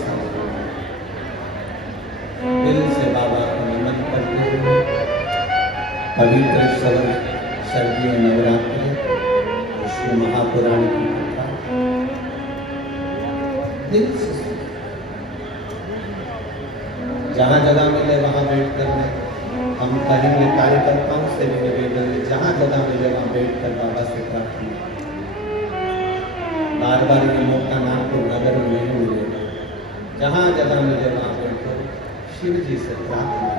साथ दिल से बाबा को नमन करते हुए पवित्र शरदीय नवरात्रि विष्णु महापुराण की कथा दिल से जहाँ जगह मिले वहाँ बैठ कर हम कहेंगे, कार्यकर्ताओं से भी निवेदन है, जहाँ जगह मिले वहाँ बैठ कर बाबा से प्रार्थना। बार बार ये मौका नागपुर नगर में नहीं मिलेगा, जहाँ जगह मिले वहाँ बैठ कर शिव जी से प्रार्थना।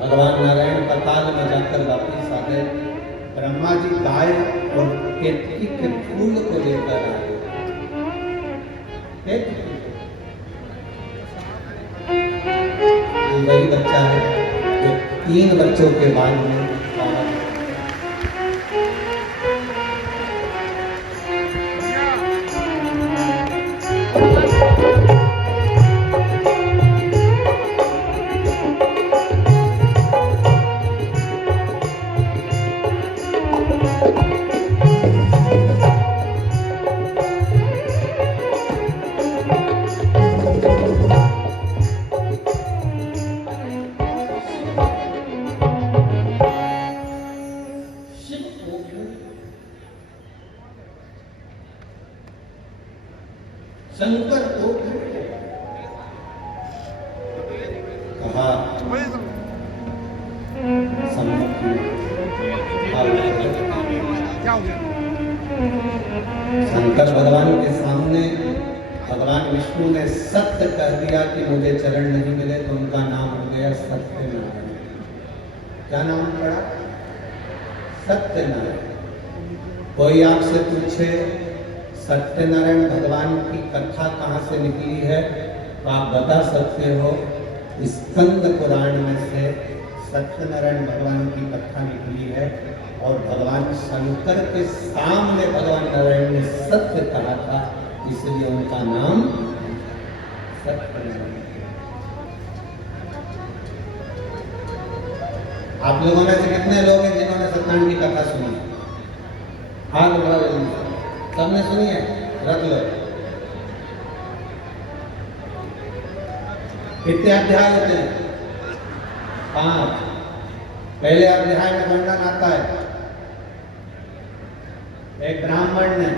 भगवान नारायण पाताल में जाकर वापिस आ गए। ब्रह्मा जी गाय और केतकी के फूल को लेकर आए। ये वही बच्चा है जो 3 बच्चों के बाद में शंकर को कहा शंकर भगवान के सामने भगवान विष्णु ने सत्य कह दिया कि मुझे चरण नहीं मिले, तो उनका नाम हो गया सत्यनारायण। क्या नाम पड़ा? सत्यनारायण। कोई आपसे पूछे सत्यनारायण भगवान की कथा कहाँ से निकली है, तो आप बता सकते हो स्कंद पुराण में से सत्यनारायण भगवान की कथा निकली है। और भगवान शंकर के सामने भगवान नारायण ने सत्य कहा था, इसलिए उनका नाम सत्यनारायण। आप लोगों में से कितने लोग हैं जिन्होंने सत्यनारायण की कथा सुनी? हाथ बढ़ाओ जल्दी। सबने सुनी है? रख लो। कितने अध्याय होते हैं? 5। पहले अध्याय में वर्णन आता है, एक ब्राह्मण ने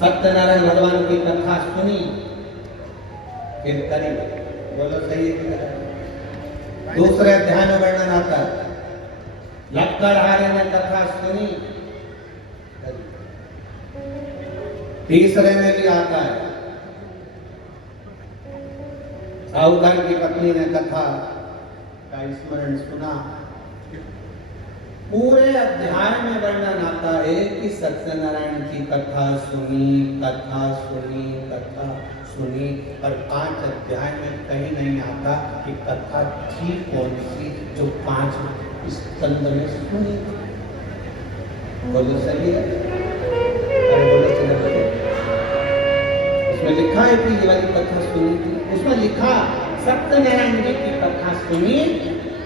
सत्यनारायण भगवान की कथा सुनी, फिर करी, बोलो सही है। दूसरे अध्याय में वर्णन आता है, लक्कड़हारे ने कथा सुनी, तीसरे में भी आता है, साहूकार की पत्नी ने कथा का स्मरण सुना। पूरे अध्याय में वर्णन आता है कि सत्यनारायण की कथा सुनी, कथा सुनी, कथा सुनी, और 5 अध्याय में कहीं नहीं आता कि कथा थी कौन सी जो 5 स्कंद में सुनी। बोलो सही है? बोलो सही। उसमें लिखा है कि ये वाली कथा सुनी थी, उसमें लिखा सत्यनारायण जी की कथा सुनी,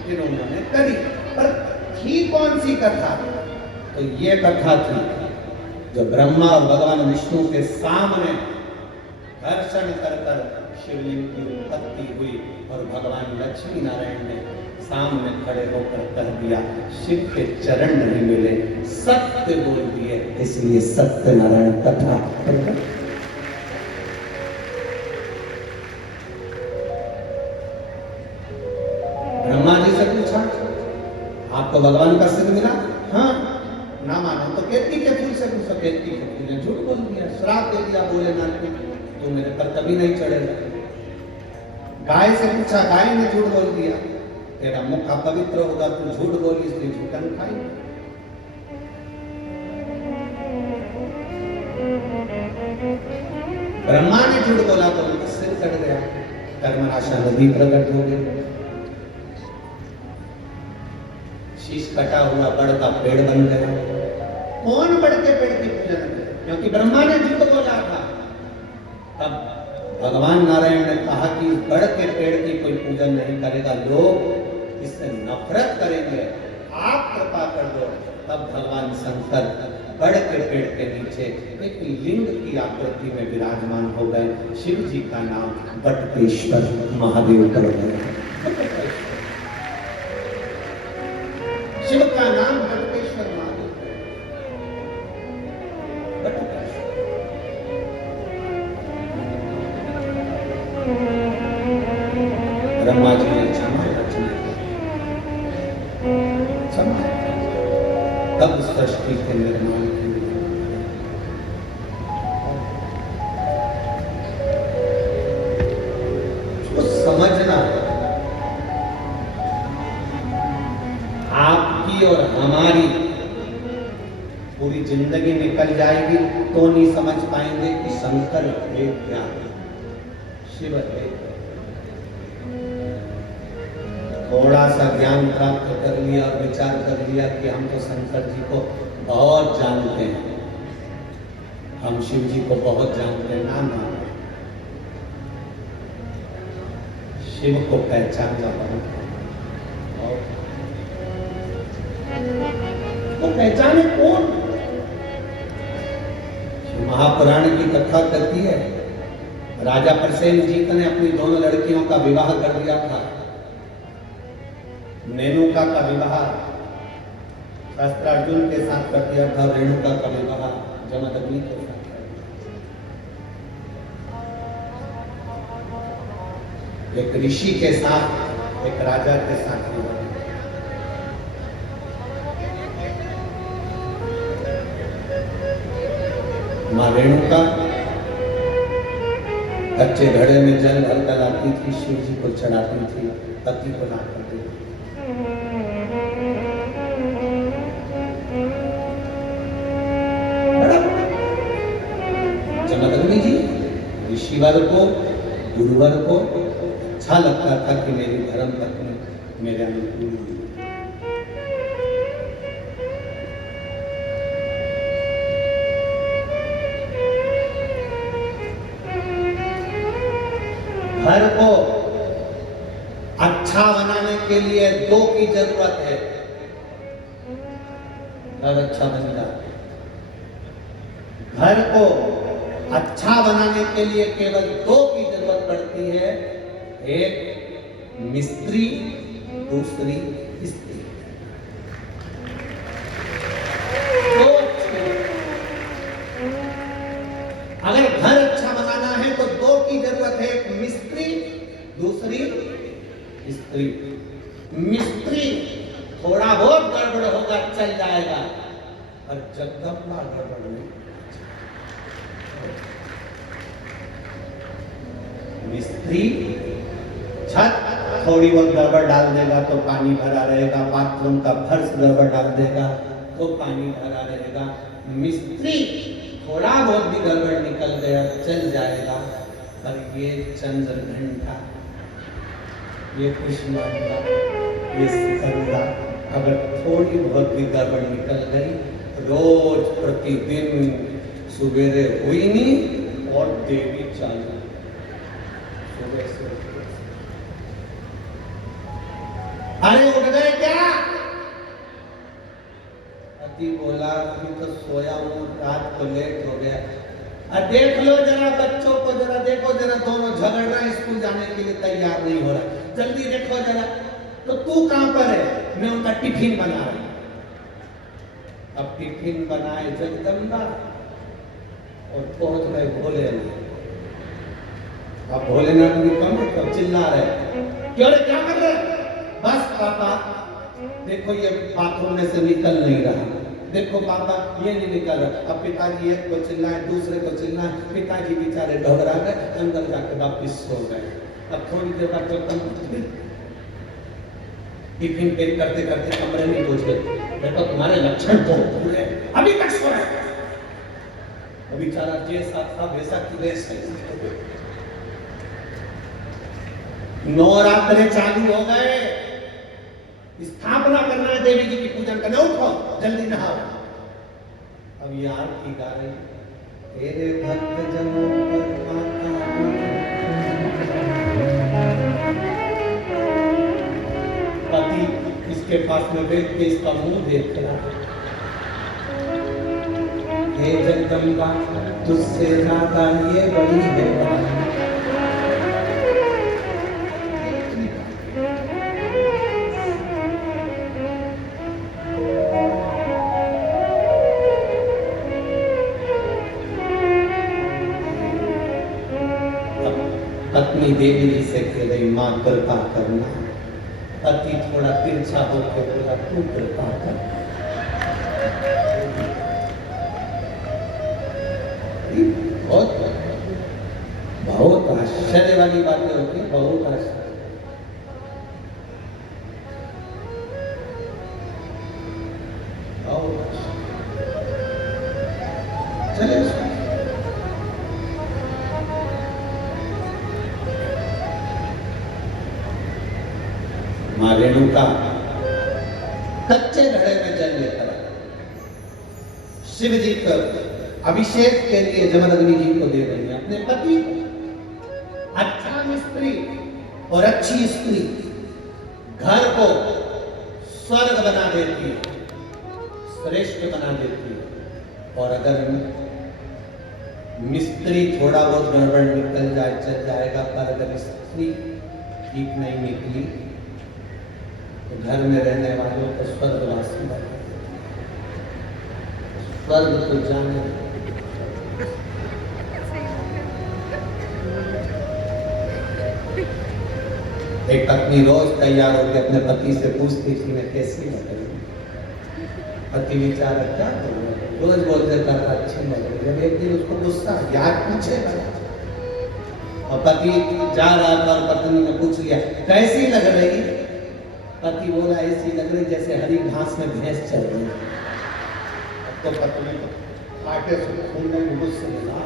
फिर उन्होंने करी, पर थी कौन सी कथा? तो ये कथा थी जो ब्रह्मा और भगवान विष्णु के सामने घर्षण कर शिवलिंग की उत्पत्ति हुई, और भगवान लक्ष्मी नारायण ने सामने खड़े होकर कह दिया, शिव के चरण नहीं मिले, सत्य बोल दिए, इसलिए सत्यनारायण कथा। ब्रह्मा जी से पूछा, आपको भगवान का सिद्ध मिला? हाँ। ना मानो तो केतकी के फूल से पूछो, केतकी के फूल ने झूठ बोल दिया, श्राप दे दिया भोलेनाथ ने, तू मेरे पर कभी नहीं चढ़ेगा। गाय से पूछा, गाय ने झूठ बोल दिया, तेरा मुख अपवित्र होगा, तू झूठ बोली इसलिए झूठन खाई। ब्रह्मा ने झूठ बोला तो उनका सिर कट गया, कर्मनाशा नदी प्रकट हो गई, शीश कटा हुआ बड़ का पेड़ बन गया। कौन बड़ के पेड़ की पूजन करे? क्योंकि ब्रह्मा ने झूठ बोला था। तब भगवान नारायण ने कहा कि इस बड़ के पेड़ की कोई पूजन नहीं करेगा, लोग इससे नफरत करेंगे, आप कृपा कर दो। तब भगवान शंकर बड़ के पेड़ के नीचे एक लिंग की आकृति में विराजमान हो गए। शिव जी का नाम बटकेश्वर महादेव पड़ गया। शिव का नाम बटकेश्वर महादेव। ब्रह्मा जी ने तब सृष्टि के निर्माण के लिए उसको समझना, आपकी और हमारी पूरी जिंदगी निकल जाएगी तो नहीं समझ पाएंगे कि शंकर है क्या, शिव है। थोड़ा सा ज्ञान प्राप्त कर लिया और विचार कर लिया कि हम तो शंकर जी को बहुत जानते हैं, हम शिव जी को बहुत जानते हैं, ना शिव को पहचानना पड़ेगा। तो पहचाने कौन? महापुराण की कथा कहती है, राजा प्रसेन जी ने अपनी दोनों लड़कियों का विवाह कर दिया था। मेनका का विवाह शस्त्रार्जुन के साथ कर दिया था, रेणुका का विवाह जमदग्नि के साथ। एक ऋषि के साथ, एक राजा के साथ हुआ। मां रेणुका कच्चे घड़े में जल भरकर लाती थी, शिव जी को चढ़ाती थी, पति को ला करती थी। जमदग्नि जी ऋषिवर को, गुरुवर को अच्छा लगता था कि मेरी धर्म पत्नी मेरे अनुकूल हुई। घर को अच्छा बनाने के लिए दो की जरूरत है, घर अच्छा बन जाए। घर को अच्छा बनाने के लिए केवल दो की जरूरत पड़ती है, एक मिस्त्री, दूसरी स्त्री। अगर घर अच्छा बनाना है तो दो की जरूरत है, एक मिस्त्री, दूसरी स्त्री। मिस्त्री थोड़ा बहुत गड़बड़ होगा चल जाएगा, और जगदम्बा गड़बड़ नहीं। मिस्त्री छत थोड़ी बहुत गड़बड़ डाल देगा तो पानी भरा रहेगा, बाथरूम का फर्श गड़बड़ डाल देगा तो पानी भरा रहेगा। मिस्त्री थोड़ा बहुत भी गड़बड़ निकल गया चल जाएगा, पर ये चंद्र घंटा, ये कुष्मांडा, ये सिकंदा अगर थोड़ी बहुत भी गड़बड़ निकल गई, रोज प्रतिदिन सुबेरे हुई नहीं और देवी चालू सुबह से। अरे उठ गए क्या? पति बोला अभी तो सोया हूँ, रात को लेट हो गया। अब देख लो जरा बच्चों को, जरा देखो जरा, दोनों झगड़ रहे हैं, स्कूल जाने के लिए तैयार नहीं हो रहा, जल्दी देखो जरा। तो तू कहां पर है? मैं उनका टिफिन बना रहा हूं। अब टिफिन बनाए जगदम्बा और पहुंच गए भोलेनाथ। अब भोलेनाथ भी कम तो चिल्ला रहे, क्यों रे क्या कर रहे? बस पापा देखो ये बाथरूम में से निकल नहीं रहा, देखो पापा ये नहीं निकल रहा। अब पिताजी एक को चिल्लाए, दूसरे को चिल्लाए, पिताजी बेचारे घबरा गए, अंदर जाके वापिस सो गए। अब थोड़ी देर बाद जब टिफिन पैक करते करते कमरे में पहुंच गए, देखो तुम्हारे लक्षण बहुत बुरे, अभी तक सो रहे। अभी बेचारा जैसा था वैसा की वैसा। नवरात्रे चालू हो गए, स्थापना करना है, देवी जी की पूजन करना, उठो जल्दी नहाओ। अब ये आरती गा रही, तेरे भक्त जनों पर पति इसके पास में बैठ के इसका मुंह देख रहा, हे जगदम्बा तुझसे ज्यादा ये बड़ी है। पत्नी देवी जी से कह रही, मां कृपा करना। पति थोड़ा तिरछा होकर बोला, तू कृपा कर। बहुत बहुत आश्चर्य वाली बातें होती है, बहुत आश्चर्य। चले मां रेणुका कच्चे घड़े में जल लेकर शिव जी को अभिषेक के लिए जमदग्नि जी को दे रही है, अपने पति को। अच्छा स्त्री और अच्छी स्त्री घर को स्वर्ग बना देती है, श्रेष्ठ बना देती है। और अगर मिस्त्री थोड़ा बहुत गड़बड़ निकल जाए चल जाएगा, पर अगर स्त्री ठीक नहीं निकली तो घर में रहने वालों को स्वर्गवासी बना, स्वर्ग तो जाने। एक पत्नी रोज तैयार होकर अपने पति से पूछती थी, मैं कैसी लग रही? पति विचार क्या करूं, रोज बोल देता था अच्छी लग रही। जब एक दिन उसको गुस्सा याद पूछेगा, और पति जा रहा था और पत्नी ने पूछ लिया कैसी लग रही? पति बोला ऐसी लग रही जैसे हरी घास में भैंस चल रही। अब तो पत्नी को आटे से खून में गुस्से मिला,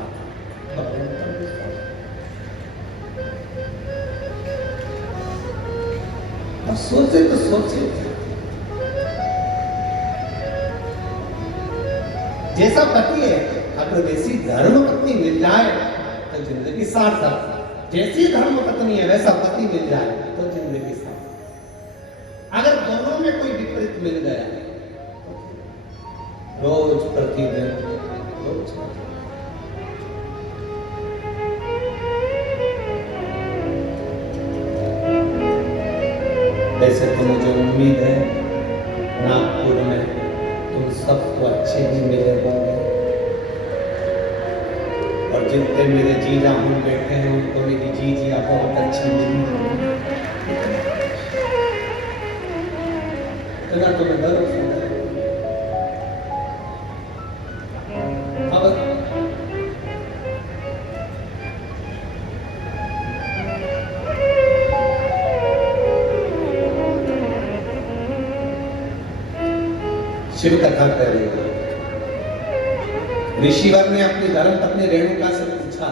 अब सोचे तो सोचे, जैसा पति है अगर वैसी धर्म पत्नी मिल जाए तो जिंदगी सार्थक। जैसी धर्म पत्नी है वैसा पति मिल जाए तो जिंदगी सार्थक। अगर दोनों में कोई विपरीत मिल गया, रोज प्रतिदिन रोज वैसे तो मुझे उम्मीद है नागपुर में तुम सबको अच्छे ही मिले होंगे, और जितने मेरे जीजा हूँ बैठे हैं उनको मेरी जीजिया बहुत अच्छी मिली होंगी। इतना तो मैं डर शिव कथा कर रही है। ऋषिवर ने अपनी धर्म पत्नी रेणुका से पूछा,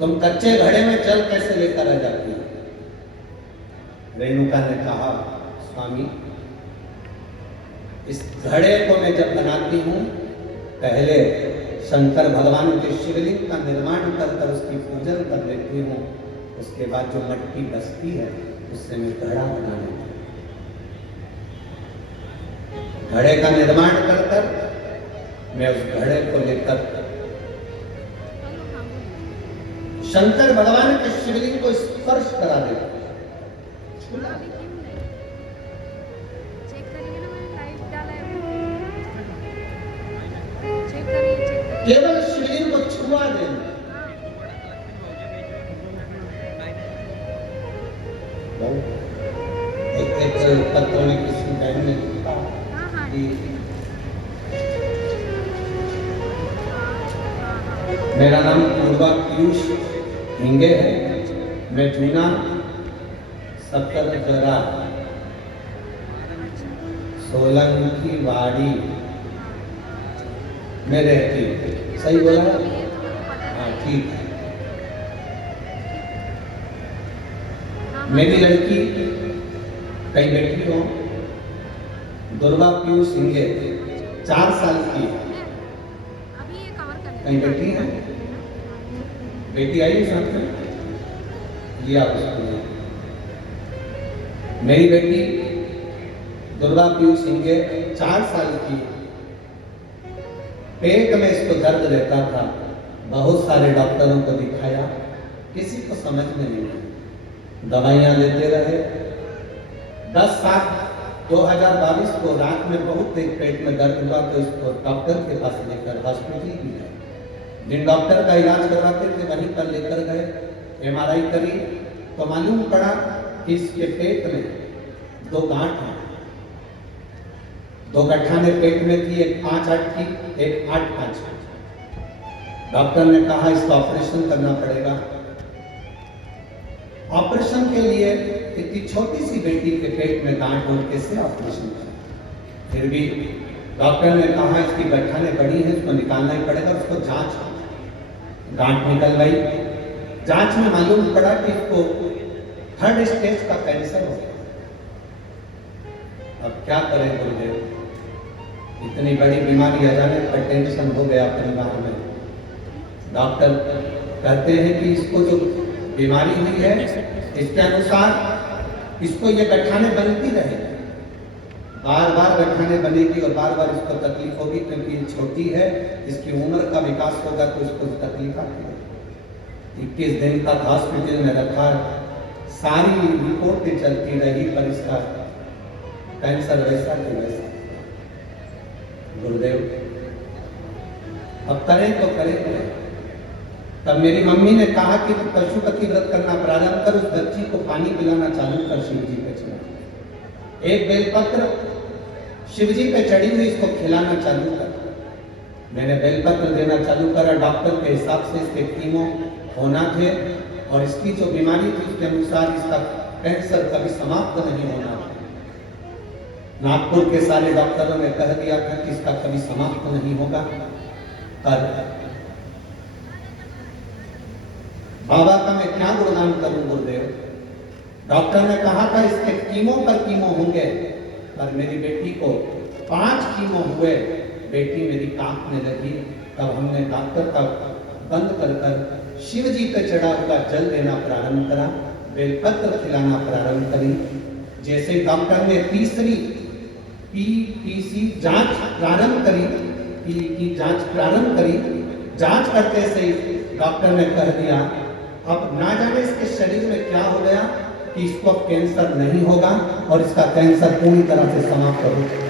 तुम कच्चे घड़े में जल कैसे लेकर आ जाती हो? रेणुका ने कहा, स्वामी, इस घड़े को मैं जब बनाती हूं, पहले शंकर भगवान के शिवलिंग का निर्माण कर उसकी पूजन कर लेती हूँ, उसके बाद जो मटकी बचती है उससे मैं घड़ा बना लेती हूँ। घड़े का निर्माण कर मैं उस घड़े को लेकर शंकर भगवान के शिवलिंग को स्पर्श करा देता हूं। केवल शिवलिंग को छुआ देना। एक पत्र में किसी बहन ने लिखा कि मेरा नाम पूर्वा पीयूष हिंगे है, मैं जूना सकरजरा सोलंकी वाड़ी में रहती हूँ। सही बोला? हाँ, ठीक है। मेरी लड़की कहीं बैठी हो, दुर्गा पीयूष सिंगे 4 साल की, कहीं बैठी है, बेटी आई साथ में लिया उसको। मेरी बेटी दुर्गा पीयूष सिंगे 4 साल की, पेट में इसको दर्द रहता था, बहुत सारे डॉक्टरों को दिखाया, किसी को समझ में नहीं आया, दवाइयां लेते रहे। 10/7/2022 को रात में बहुत तेज पेट में दर्द हुआ तो इसको डॉक्टर के पास लेकर हॉस्पिटल गए। जिन डॉक्टर का इलाज करवाते थे वहीं पर लेकर गए, MRI करी तो मालूम पड़ा कि इसके पेट में 2 गांठ हैं, 2 गठाने पेट में थी, एक 5/8 की, एक 8/5 की। डॉक्टर ने कहा इसका ऑपरेशन करना पड़ेगा। ऑपरेशन के लिए इतनी छोटी सी बेटी के पेट में गांठ हो, कैसे ऑपरेशन करें? फिर भी डॉक्टर ने कहा इसकी गठाने बड़ी है, इसको निकालना ही पड़ेगा। उसको जांच, गांठ निकल गई। जांच में मालूम पड़ा कि इसको 3rd स्टेज का कैंसर हो गया। अब क्या करें गुरुदेव, इतनी बड़ी बीमारी आ जाने पर टेंशन हो गया परिवार में। डॉक्टर कहते हैं कि इसको जो बीमारी हुई है इसके अनुसार इसको ये गठाने बनती रहेगी, बार बार गठाने बनेगी और बार बार इसको तकलीफ होगी, क्योंकि ये छोटी है, इसकी उम्र का विकास होगा तो इसको तकलीफ आती है। 21 दिन तक हॉस्पिटल में रखा, सारी रिपोर्टें चलती रही पर इसका कैंसर वैसा के वैसा। गुरुदेव अब करें तो करें। तब मेरी मम्मी ने कहा कि तू पशुपति व्रत करना प्रारंभ कर, उस बच्ची को पानी पिलाना चालू कर शिव जी पे चढ़ा। एक बेलपत्र शिव जी पे चढ़ी हुई इसको खिलाना चालू कर। मैंने बेलपत्र देना चालू करा। डॉक्टर के हिसाब से इसके कीमो होना थे और इसकी जो बीमारी थी उसके अनुसार इसका कैंसर कभी समाप्त नहीं होना था। नागपुर के सारे डॉक्टरों ने कह दिया था कि इसका कभी समाप्त नहीं होगा। पर बाबा का मैं क्या गुणगान करूं गुरुदेव। डॉक्टर ने कहा था इसके कीमो पर कीमो होंगे, पर मेरी बेटी को 5 कीमो हुए, बेटी मेरी कांपने लगी। तब हमने डॉक्टर का बंद कर शिव जी पे चढ़ा हुआ जल देना प्रारंभ करा, बेलपत्र खिलाना प्रारंभ करी। जैसे डॉक्टर ने तीसरी PTC जांच प्रारंभ करी, पी की जांच प्रारंभ करी, जांच करते से डॉक्टर ने कह दिया अब ना जाने इसके शरीर में क्या हो गया, कि इसको कैंसर नहीं होगा और इसका कैंसर पूरी तरह से समाप्त हो जाएगा।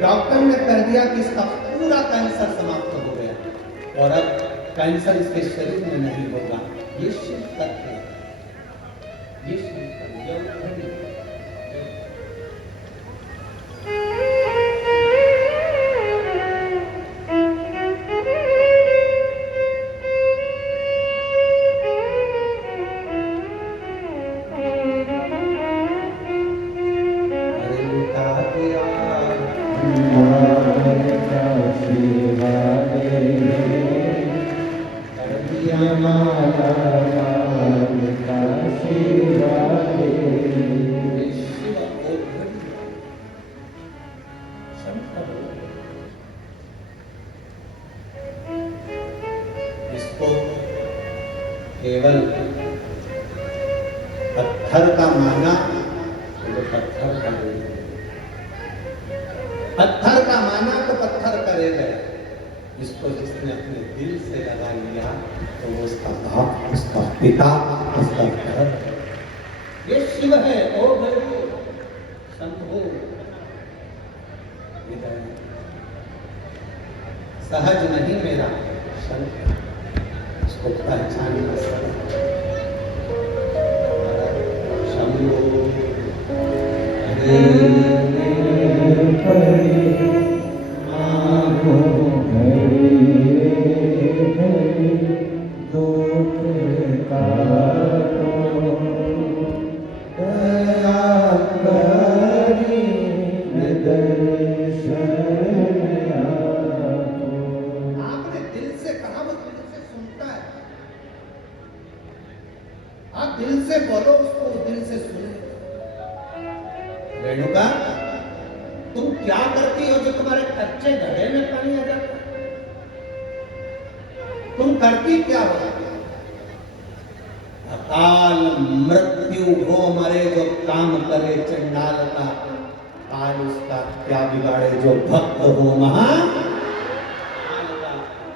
डॉक्टर ने कह दिया कि इसका पूरा कैंसर समाप्त हो गया और अब कैंसर इसके शरीर में नहीं होगा। ये शिव तथ्य है, ये शिव तथ्य है। केवल पत्थर का माना तो पत्थर का पत्थर का माना तो पत्थर करेगा। इसको जिसने अपने दिल से लगा लिया तो वो उसका बाप, उसका पिता, उसका घर। ये शिव है। ओ गुरु शंभु सहज नहीं मेरा शंकर, उसको पहचानना शंभु दिल से बोलो, उसको दिल से सुनो। रेणुका, तुम क्या करती हो जो तुम्हारे कच्चे घड़े में पानी आ जाता? तुम करती क्या हो? अकाल मृत्यु हो मरे जो काम करे चंडाल का, काल उसका क्या बिगाड़े जो भक्त हो महा।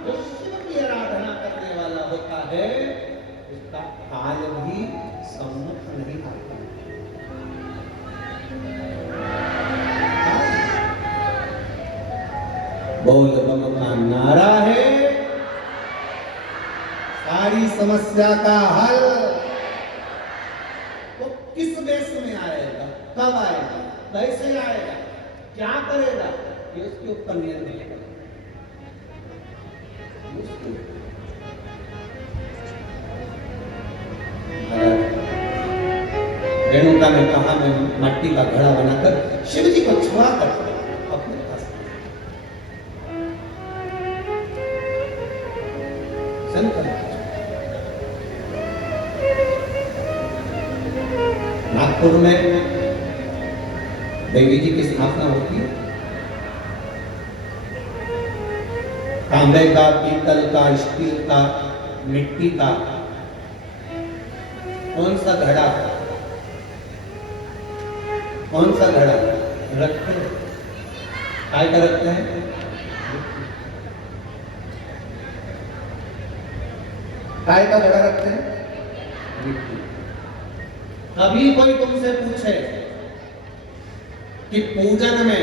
जो शिव की आराधना करने वाला होता है उसका काल भी सम्मुख नहीं आता। बोल बम का नारा है सारी समस्या का हल। वो किस देश में आएगा, कब आएगा, कैसे आएगा, क्या करेगा, ये उसके ऊपर निर्भर है। रेणुका ने कहा मैं मट्टी का घड़ा बनाकर शिव जी को छुआ कर अपने पास। नागपुर में देवी जी की स्थापना होती है। तांबे का, पीतल का, स्टील का, मिट्टी का कौन सा घड़ा, कौन सा घड़ा रखते हैं? काय का रखते हैं? काय का घड़ा रखते हैं? मिट्टी। कभी कोई तुमसे पूछे कि पूजन में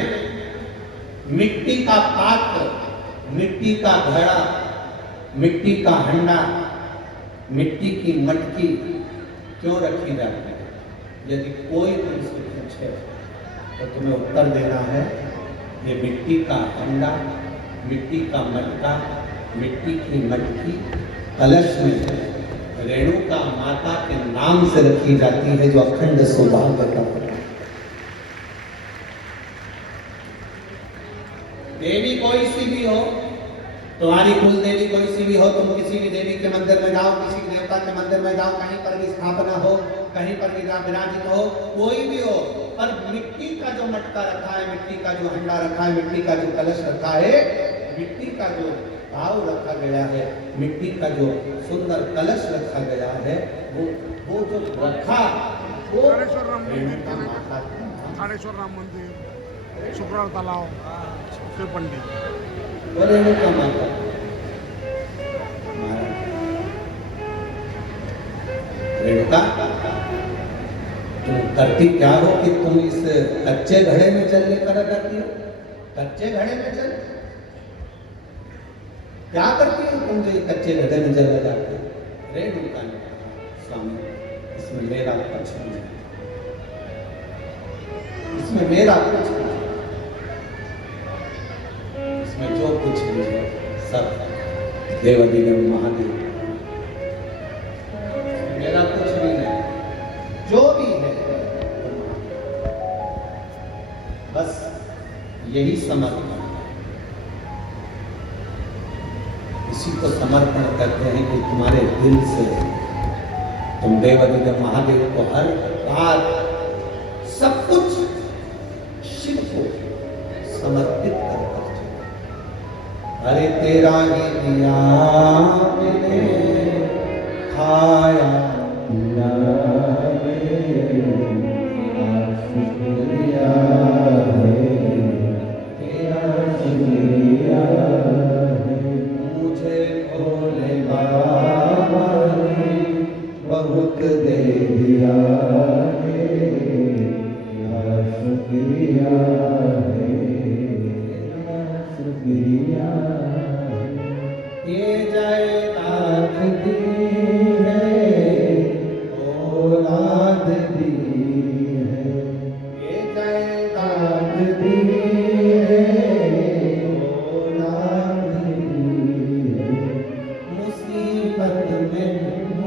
मिट्टी का पात्र, मिट्टी का घड़ा, मिट्टी का हंडा, मिट्टी की मटकी क्यों रखी जाती है? यदि कोई तुमसे पूछे तो तुम्हें उत्तर देना है ये मिट्टी का हंडा, मिट्टी का मटका, मिट्टी की मटकी कलश में रेणुका माता के नाम से रखी जाती है जो अखंड सौभाग्य का प्रतीक। देवी कोई सी भी हो, तुम्हारी कुल देवी कोई सी भी हो, तुम किसी भी देवी के मंदिर में जाओ, किसी भी देवता के मंदिर में जाओ, कहीं पर भी स्थापना हो, कहीं पर भी विराजित हो, कोई भी हो, पर मिट्टी का जो मटका रखा है, मिट्टी का जो हंडा रखा है, मिट्टी का जो कलश रखा है, मिट्टी का जो भाव रखा गया है, मिट्टी का जो सुंदर कलश रखा गया है, वो जो रखा वो रेणुका माता, थानेश्वर राम मंदिर, शुक्रार तालाव, शिवपंडी, वो रेणुका माता। रेणुका, तुम करती क्या हो कि तुम इस कच्चे घड़े में जल लेकर जाती हो? कच्चे घड़े में जल क्या करती हो तुम जो कच्चे घड़े में जल जाते हो? रेणुका ने कहा, स्वामी इसमें मेरा कुछ नहीं है, इसमें मेरा कुछ नहीं है, इसमें जो कुछ भी है सब देवाधिदेव महादेव, मेरा कुछ भी नहीं, जो भी है बस यही समर्पण, इसी को समर्पण करते हैं कि तुम्हारे दिल से तुम देवाधिदेव महादेव को हर बात सब कुछ शिव को समर्पित कर चलो। अरे तेरा ही दिया मैंने खाया पिया शुक्रिया है, तेरा शुक्रिया है, मुझे भोले बाबा ने बहुत दे दिया है, तेरा शुक्रिया है, तेरा शुक्रिया है, ये जायदाद दी है, औलाद दी है, ये जायदाद दी है, औलाद दी है, मुसीबत में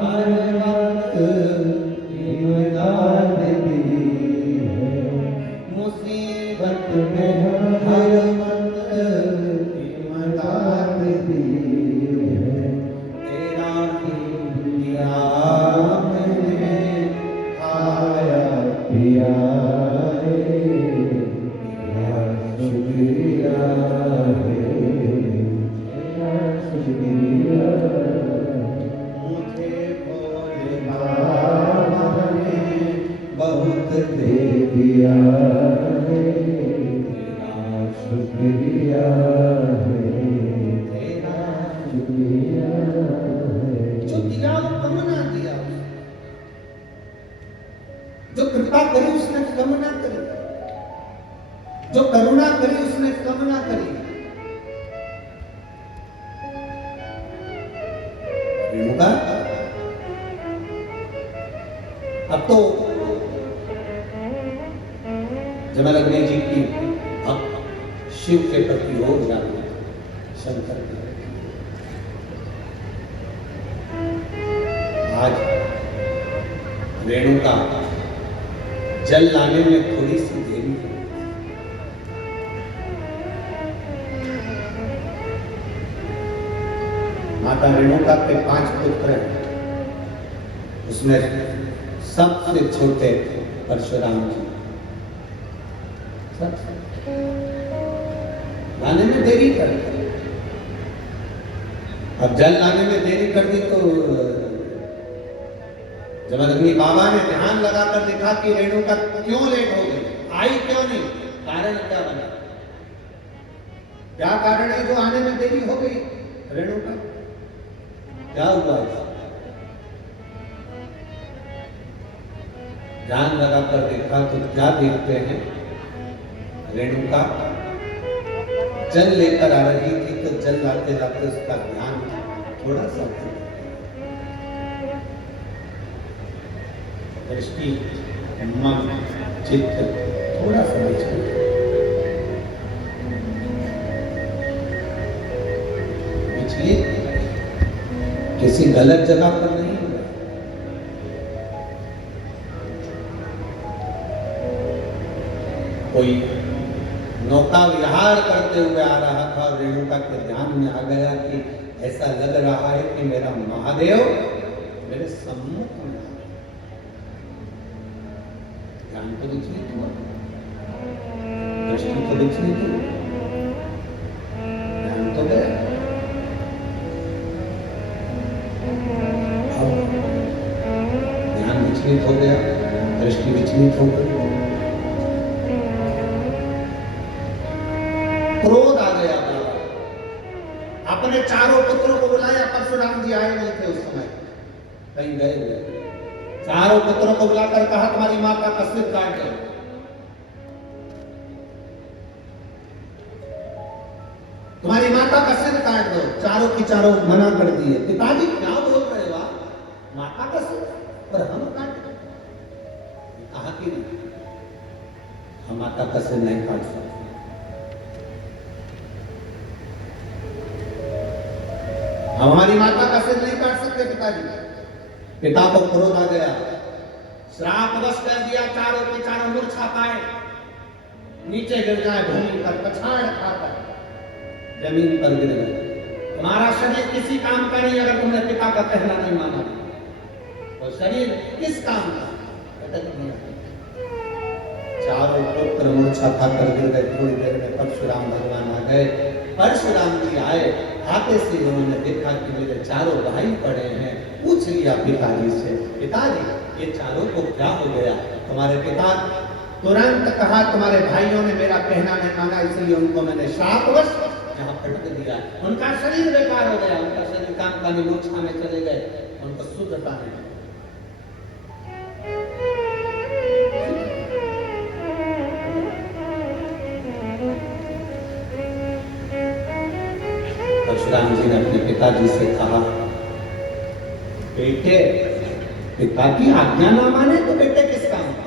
हर वक्त इमदाद दी है, मुसीबत में हर वक्त इमदाद दी है, तेरा ही दिया मैंने खाया पिया है, तेरा शुक्रिया है, तेरा शुक्रिया है, मुझे भोले बाबा ने बहुत दे दिया है, तेरा शुक्रिया है, तेरा शुक्रिया है। जो दिया वो कम ना दिया, जो कृपा करी उसने कम ना करी, जो करुणा करी उसने कम ना करी। रेणुका, अब तो जमदग्नि जी की भक्त शिव के प्रति हो जाती शंकर की। आज रेणुका जल लाने में थोड़ी सी देरी है, माता रेणुका के 5 पुत्र हैं, उसमें सबसे छोटे परशुराम जी, लाने में देरी कर दी। अब जल लाने में देरी कर दी तो जमदग्नि बाबा ने ध्यान लगाकर देखा कि रेणुका क्यों लेट हो गई, आई क्यों नहीं, कारण क्या बना, क्या कारण है जो आने में देरी हो गई रेणुका, क्या हुआ? ध्यान लगाकर देखा तो क्या देखते हैं, रेणुका जल लेकर आ रही थी तो जल लाते लाते उसका ध्यान थोड़ा सा दृष्टि मन चित्त थोड़ा सा विचलित, किसी गलत जगह पर नहीं, कोई नौका विहार करते हुए आ रहा था और रेणुका के ध्यान में आ गया कि ऐसा लग रहा है कि मेरा महादेव मेरे सम्मुख में है। ध्यान तो विचलित हुआ, दृष्टि तो विचलित हुई, ध्यान तो गया। अब ध्यान विचलित हो गया, दृष्टि विचलित हो गई, क्रोध आ गया। अपने चारों पुत्रों को बुलाया, परशुराम जी आए नहीं थे उस समय, कहीं गए हुए। चारों पुत्रों को बुलाकर कहा तुम्हारी माता का सिर काट दो। तुम्हारी माता का सिर काट दो। चारों की चारों मना कर दिए। पिताजी क्या बोल रहे हो आप? माता का सिर पर हम काट दो? कहा कि नहीं, हम माता का सिर नहीं काट सकते। हमारी माता का सिर नहीं काट सकते पिताजी। पिता को क्रोध आ गया, श्राप वश कर दिया। चारों के चारों मूर्छा पाए, नीचे गिर जाए भूमि पर, पछाड़ खाकर जमीन पर गिर गए। तुम्हारा शरीर किसी काम का नहीं अगर तुमने पिता का कहना नहीं माना। और शरीर किस काम का? अटक गया। चारों पुत्र मूर्छा खाकर गिर गए। थोड़ी देर में परशुराम भगवान आ गए। परशुराम जी आए, आते से उन्होंने देखा कि मेरे चारों भाई पड़े हैं। पूछ लिया पिताजी से, पिताजी ये चारों को क्या हो गया? तुम्हारे पिता तुरंत कहा तुम्हारे भाइयों ने मेरा कहना नहीं माना, इसलिए उनको मैंने शापवश यहाँ पटक दिया। उनका शरीर बेकार हो गया, उनका शरीर काम का मूर्छा में चले गए, उनको शुद्धता नहीं। परशुराम जी ने अपने पिताजी से कहा, बेटे पिता की आज्ञा ना माने तो बेटे किस काम का?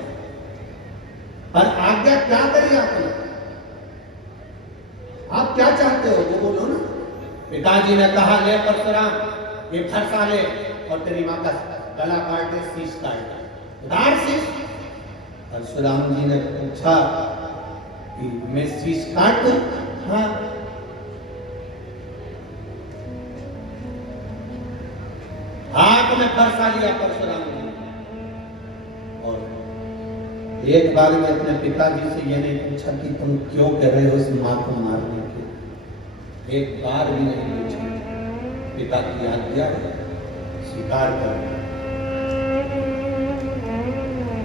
पर आज्ञा क्या करी आपने? आप क्या चाहते हो वो बोलो ना। पिताजी ने कहा, ले परशुराम ये फरसा ले और तेरी माँ का गला काट दे, शीश काट दे, उतार शीश। परशुराम जी ने पूछा कि मैं शीश काट दूं? हाँ। हाथ में फरसा लिया परशुराम ने। और एक बार में अपने पिताजी से ये नहीं पूछा कि तुम क्यों कर रहे हो इस मां को मारने के। एक बार भी नहीं पूछा। पिता की आज्ञा स्वीकार कर,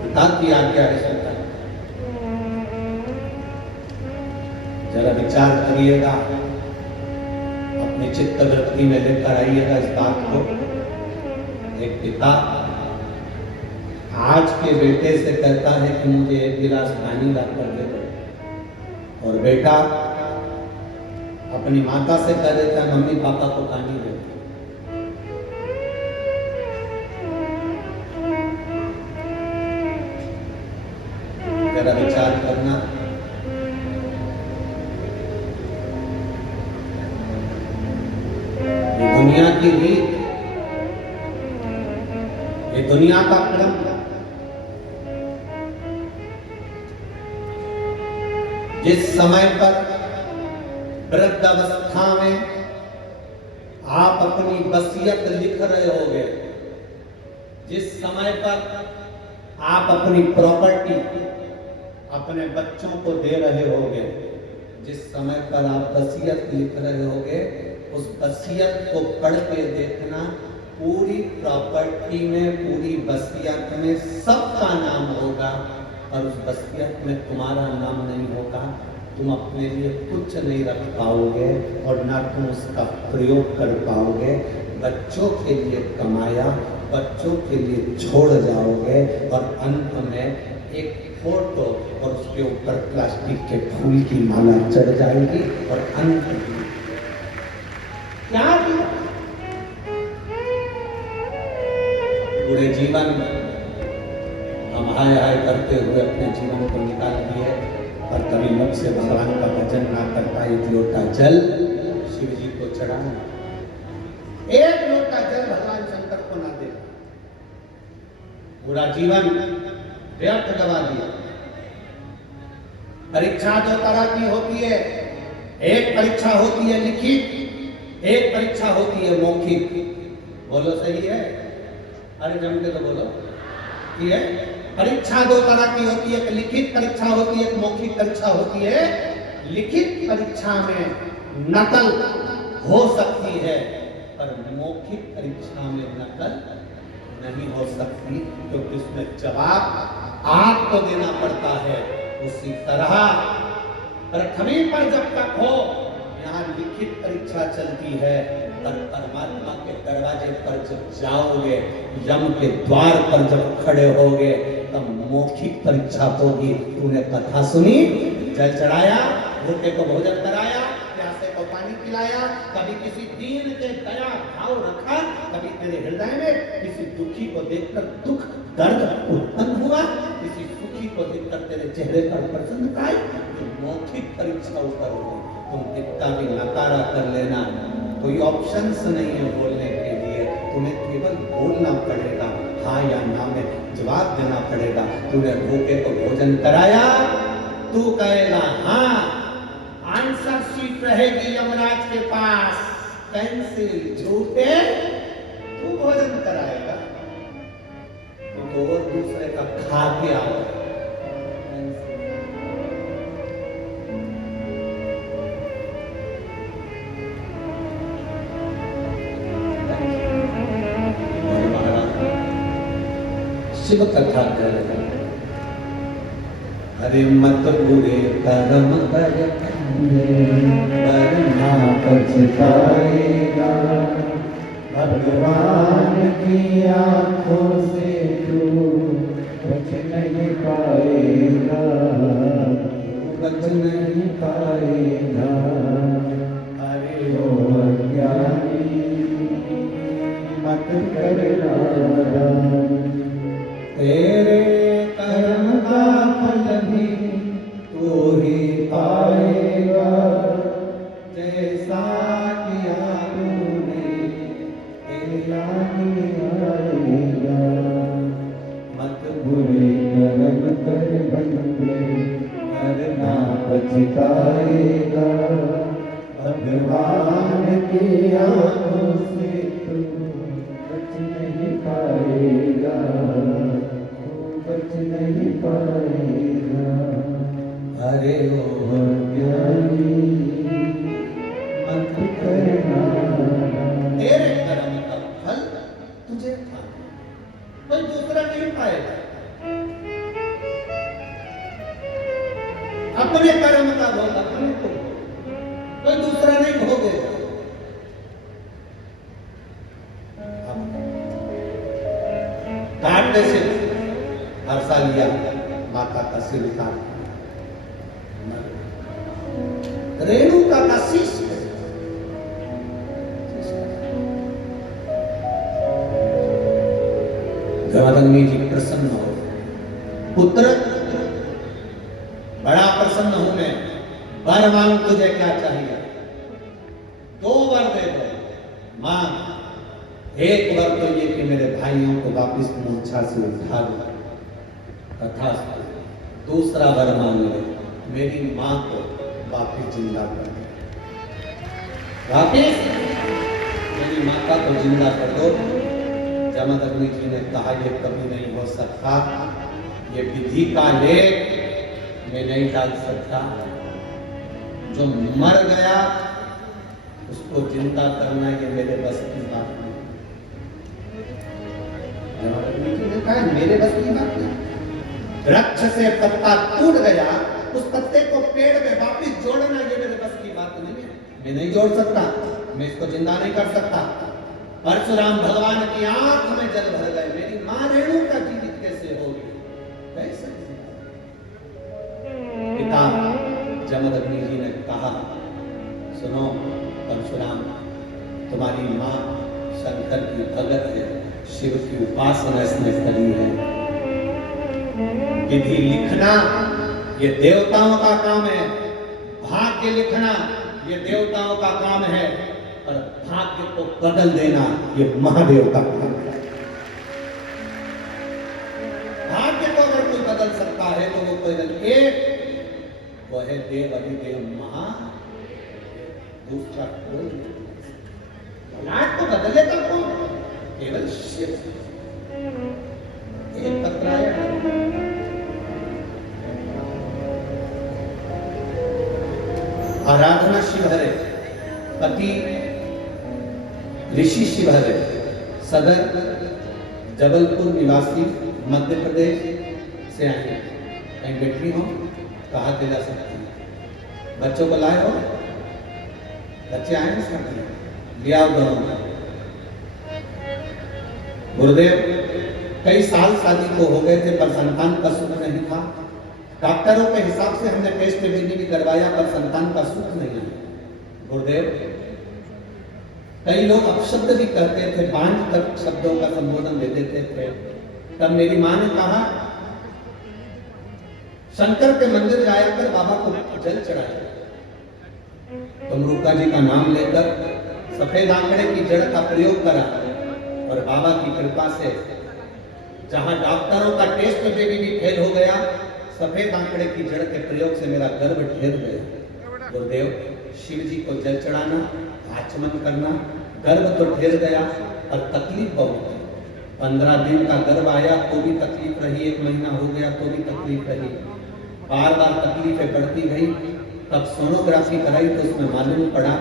पिता की आज्ञा है स्वीकार। जरा विचार करिएगा, अपनी चित्त वृत्ति में लेकर आइएगा इस बात को। एक पिता आज के बेटे से कहता है कि मुझे एक गिलास पानी ला कर दे दो, और बेटा अपनी माता से कह देता है मम्मी पापा को पानी दे। जरा विचार करना। ये दुनिया की रीत, ये दुनिया का क्रम। जिस समय पर वृद्धावस्था में आप अपनी वसीयत लिख रहे होगे, जिस समय पर आप अपनी प्रॉपर्टी अपने बच्चों को दे रहे होगे, जिस समय पर आप वसीयत लिख रहे होगे, उस वसीयत को पढ़ के देखना। पूरी प्रॉपर्टी में, पूरी वसीयत में सबका नाम होगा और उस वसीयत में तुम्हारा नाम नहीं होगा। तुम अपने लिए कुछ नहीं रख पाओगे और ना तुम उसका प्रयोग कर पाओगे। बच्चों के लिए कमाया, बच्चों के लिए छोड़ जाओगे और अंत में एक फोटो और उसके ऊपर प्लास्टिक के फूल की माला चढ़ जाएगी और अंत में क्या पूरे जीवन हम हाय हाय करते हुए अपने जीवन को निकाल दिए, और कभी मुख से भगवान का भजन ना करता। एक लोटा जल शिव जी को चढ़ाना, एक लोटा जल भगवान शंकर को ना दे, पूरा जीवन व्यर्थ गवा दिया। परीक्षा दो तरह की होती है, एक परीक्षा होती है लिखित, एक परीक्षा होती है मौखिक। बोलो सही है? अरे जम के तो बोलो। ठीक है? परीक्षा दो तरह की होती है, एक लिखित परीक्षा होती है, एक मौखिक परीक्षा होती है। लिखित परीक्षा में नकल हो सकती है, पर मौखिक परीक्षा में नकल नहीं हो सकती, क्योंकि उसमें जवाब आपको देना पड़ता है। उसी तरह प्रथमी पर जब तक हो, यहाँ लिखित परीक्षा चलती है, पर परमात्मा के दरवाजे पर जब जाओगे, यम के द्वार पर जब खड़े होगे, तब मौखिक परीक्षा होगी। तूने कथा सुनी, जल चढ़ाया, भूखे को भोजन कराया, प्यासे को पानी पिलाया, कभी किसी दीन के दया भाव रखा, कभी तेरे हृदय में किसी दुखी को देखकर दुख दर्द उत्पन्न हुआ, किसी सुखी को देखकर तेरे चेहरे पर प्रसन्नता आई। मौखिक परीक्षा ऊपर हो, तुम कितना भी नकारा कर लेना, कोई ऑप्शंस नहीं है बोलने के लिए, तुम्हें केवल बोलना पड़ेगा, हाँ या ना में जवाब देना पड़ेगा। तूने भूखे को भोजन कराया, तू कहेगा हाँ, आंसर शीट रहेगी यमराज के पास, कैंसिल, झूठे तू भोजन कराएगा तो दूसरे का खा के आओ। शिव कथा कर अरे मत बुरे कर्म कर करना पछताएगा, भगवान की आंखों से तू बच नहीं पाएगा, बच नहीं पाएगा। अरे ओ अज्ञानी मत करना, तेरे कर्म का फल भी तू ही पाएगा, जैसा किया तूने तेरा ही आएगा। मत बुरे कर्म कर बंदे, करना पछताएगा, भगवान की आंखों से तू बच नहीं पाएगा, बच नहीं पाएगा। अरे ओ ज्ञानी मत करना, तेरे कर्म का फल तुझे खाना, कोई दूसरा नहीं पाएगा। अपने कर्म का भोग अपने को, कोई दूसरा नहीं भोगेगा। काटने से हर्षा लिया, माता का सिर काट, रेणुका का शीश जमदग्नि जी प्रसन्न हो, पुत्र बड़ा प्रसन्न हूं मैं, वर मांग, तुझे क्या चाहिए? 2 वर दे दो। मांग, एक वर तो ये कि मेरे भाइयों को वापिस मूर्छा से उठा दो, तथा दूसरा वर मांग ले, मेरी मां को वापिस जिंदा कर दो, वापिस मेरी माता को जिंदा कर दो। जमदग्नि जी ने कहा ये कभी नहीं हो सकता, ये विधि का लेख मैं नहीं डाल सकता, जो मर गया उसको जिंदा करना ये मेरे बस की बात नहीं। जमदग्नि जी ने कहा मेरे बस की बात नहीं। वृक्ष से पत्ता टूट गया, उस पत्ते को पेड़ में वापिस जोड़ना ये मेरे बस की बात नहीं है, मैं नहीं जोड़ सकता, मैं इसको जिंदा नहीं कर सकता। परशुराम भगवान की आंख में जल भर गए, मेरी मां रेणु का जीवित कैसे होगी, कैसे? पिता जमदग्नि जी ने कहा सुनो परशुराम, तुम्हारी मां शंकर की भगत है, शिव की उपासना इसने करी है, विधि लिखना ये देवताओं का काम है, भाग्य लिखना ये देवताओं का काम है, और भाग्य को बदल देना ये महादेव का काम है। भाग्य को अगर कोई बदल सकता है तो वो केवल वो है देव अधिदेव महा, दूसरा कोई नहीं। ललाट को बदलेगा कौन? केवल शिव। एक पत्राया आराधना शिवहरे, पति ऋषि शिवहरे, सदर जबलपुर निवासी, मध्य प्रदेश से आए। कहीं बैठी हो, कहा के जा सकती है। बच्चों को लाए हो, बच्चे आए हैं साथ, लिया दोनों। गुरुदेव कई साल शादी को हो गए थे पर संतान का सुख नहीं था। डॉक्टरों के हिसाब से हमने टेस्ट भी करवाया पर संतान का सुख नहीं है। गुरुदेव कई लोग अपशब्द भी करते थे, 5 तक शब्दों का संबोधन दे देते थे। तब मेरी मां ने कहा शंकर के मंदिर जाया कर बाबा को जल चढ़ाया। तुम रुका जी का नाम लेकर सफेद आंकड़े की जड़ का प्रयोग करा और बाबा की कृपा से जहां डॉक्टरों का टेस्ट में भी फेल हो गया, सफेद आंकड़े की जड़ के प्रयोग से मेरा गर्भ ढेर गया। गुरुदेव शिव जी को जल चढ़ाना, आचमन करना, गर्भ तो ढेर गया और तकलीफ बहुत। 15 दिन का गर्भ आया तो भी तकलीफ रही, 1 महीना हो गया तो भी तकलीफ रही, बार बार तकलीफें बढ़ती गई। तब सोनोग्राफी कराई तो उसमें मालूम पड़ा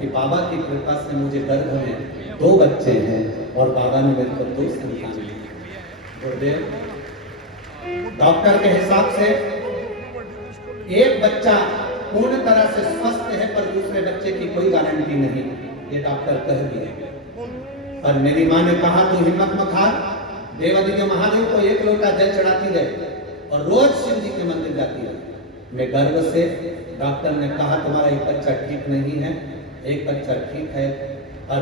कि बाबा की कृपा से मुझे गर्भ में 2 बच्चे हैं और बाबा ने मेरे को 2 संतान दी। गुरुदेव डॉक्टर के हिसाब से एक बच्चा पूर्ण तरह से स्वस्थ है पर दूसरे बच्चे की कोई गारंटी नहीं, ये डॉक्टर कह दिए। पर मेरी मां ने कहा तू हिम्मत मत हार, देवादिदेव महादेव को 1 लोटा जल चढ़ाती रहे और रोज शिव जी के मंदिर जाती रहे। मैं गर्व से, डॉक्टर ने कहा तुम्हारा एक बच्चा ठीक नहीं है, एक बच्चा ठीक है, और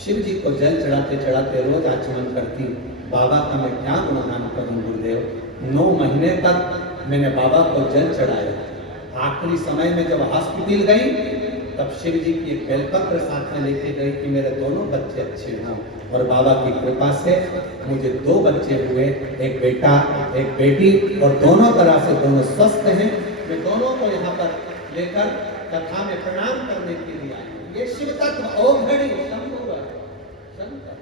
शिव जी को जल चढ़ाते चढ़ाते रोज आचमन करती। बाबा का मैं क्या गुणगान करूं गुरुदेव। 9 महीने तक मैंने बाबा को जल चढ़ाया। आखिरी समय में जब हॉस्पिटल गई तब शिव जी की एक बेलपत्र साथ में लेके गई कि मेरे दोनों बच्चे अच्छे हों, और बाबा की कृपा से मुझे 2 बच्चे हुए, एक बेटा एक बेटी, और दोनों तरह से दोनों स्वस्थ हैं। मैं दोनों को यहाँ पर लेकर कथा में प्रणाम करने के लिए आया। ये शिव तत्व ओघड़ी शंभु शंकर।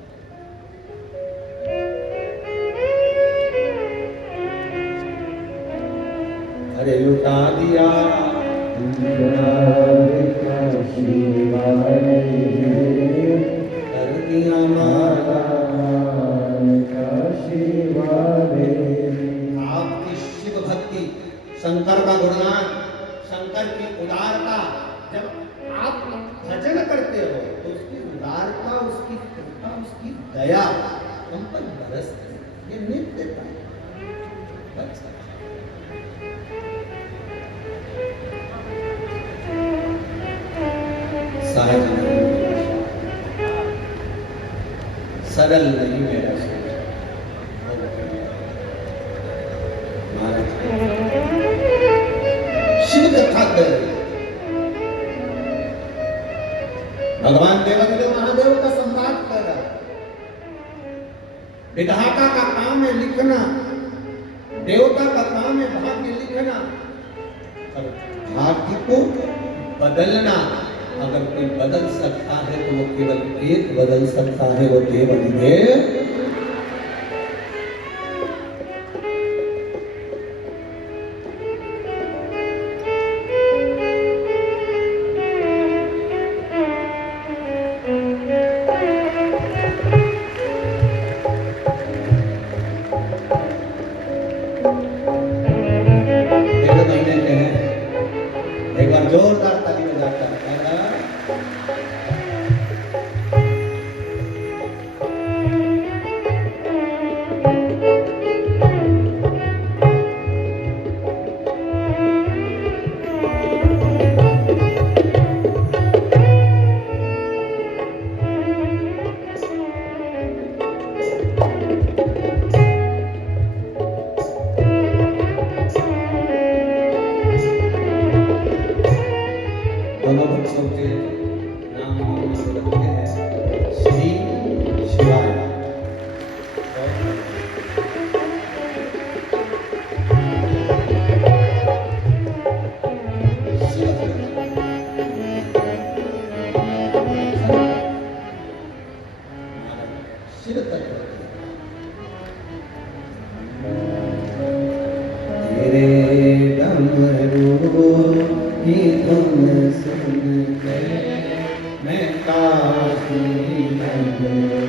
अरे लुटा दिया कर दिया मारा आपकी शिव भक्ति, शंकर का गुणगान, शंकर की उदारता, जब आप भजन करते हो तो उसकी उदारता, उसकी कृपा, उसकी दया हम पर बरसती है। ये नित्य का सहज नहीं, सरल नहीं मेरा शिव कथा कर भगवान देवादिदेव महादेव का संवाद कर रहा। विधाता का काम है लिखना, देवता का काम है भाग्य लिखना, और भाग्य को बदलना। अगर कोई बदल सकता है तो वो केवल एक बदल सकता है, वो देवादिदेव। जोरदार ताली बजाकर तक। तेरे डमरू की धुन सुन के मैं काशी नगरी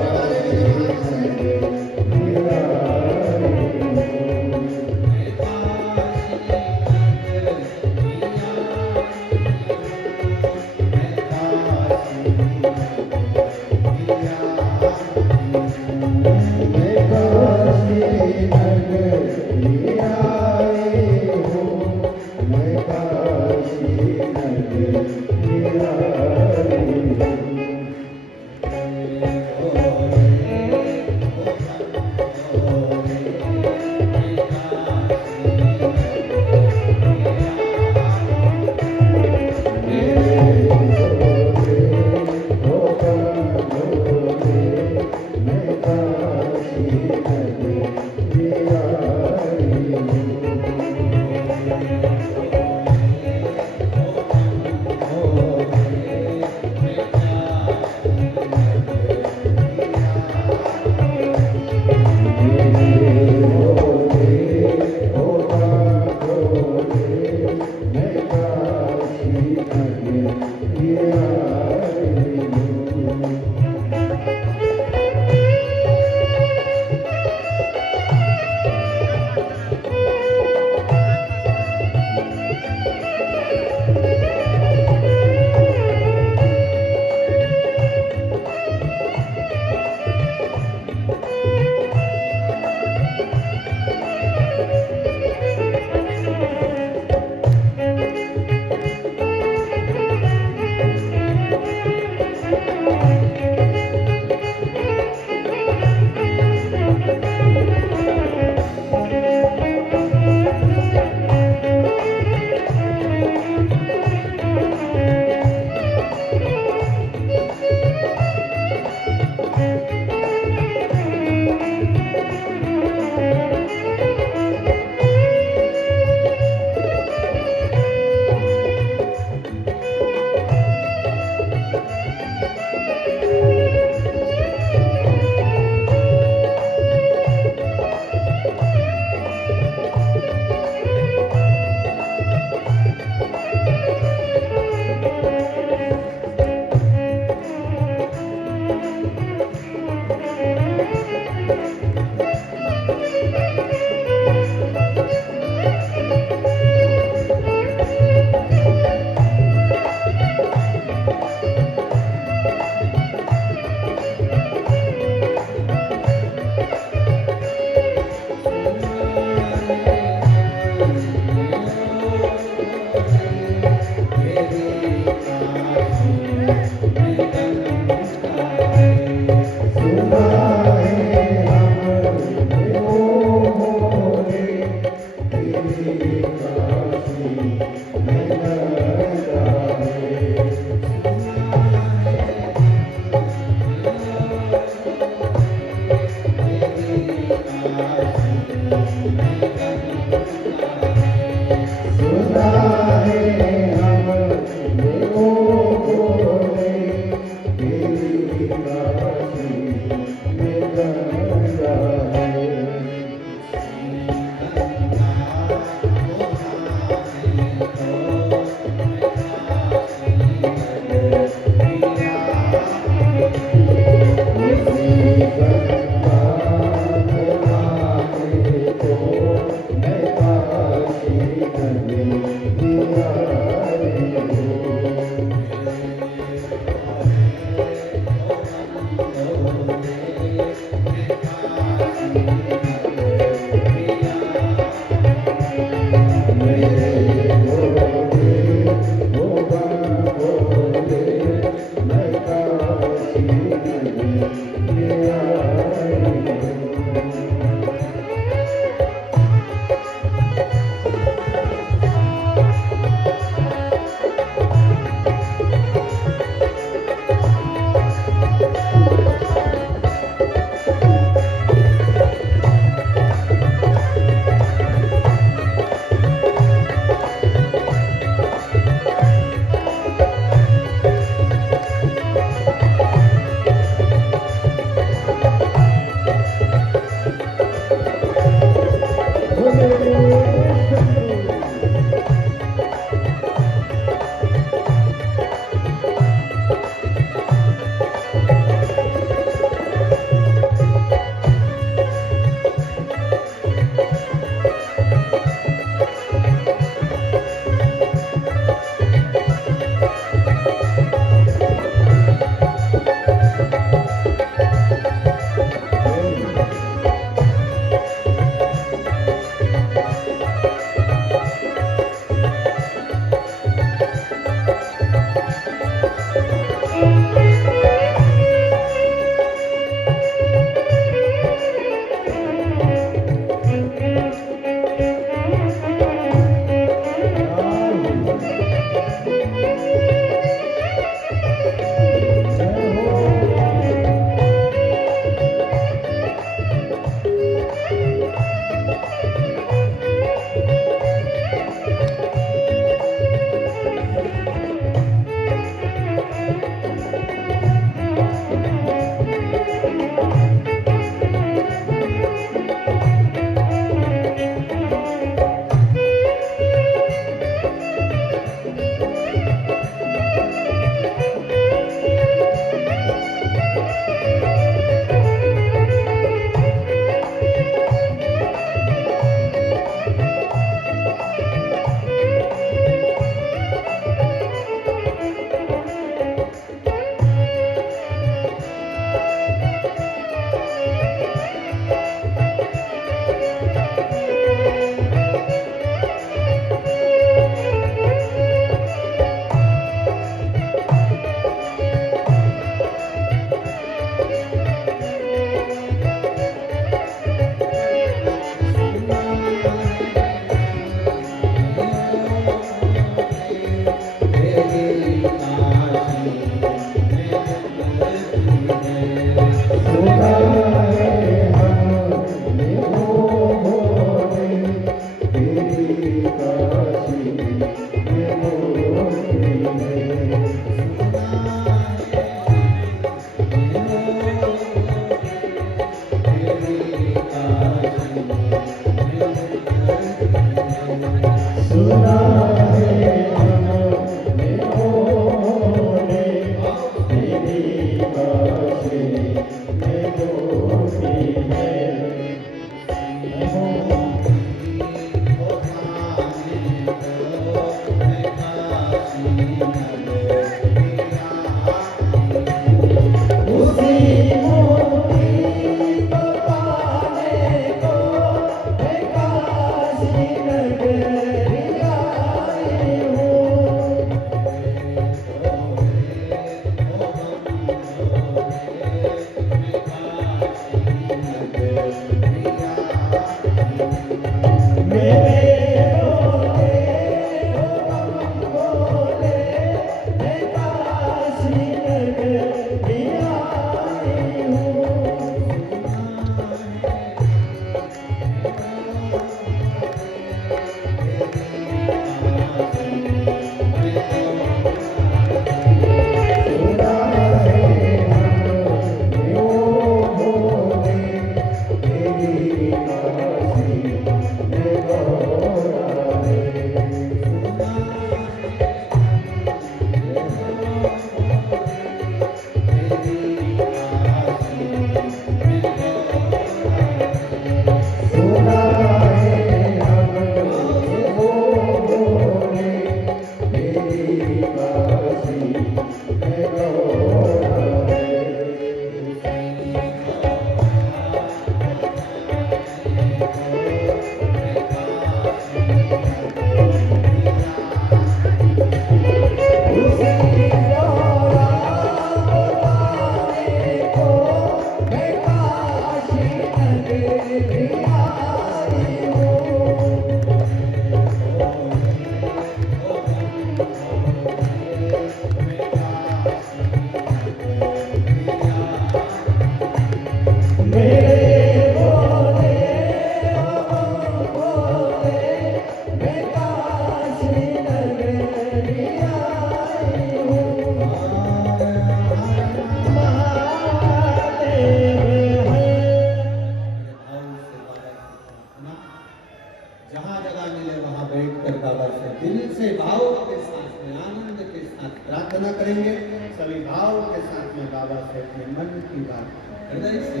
प्रार्थना करेंगे सभी भाव के साथ में बाबा से अपने मन की बात हृदय से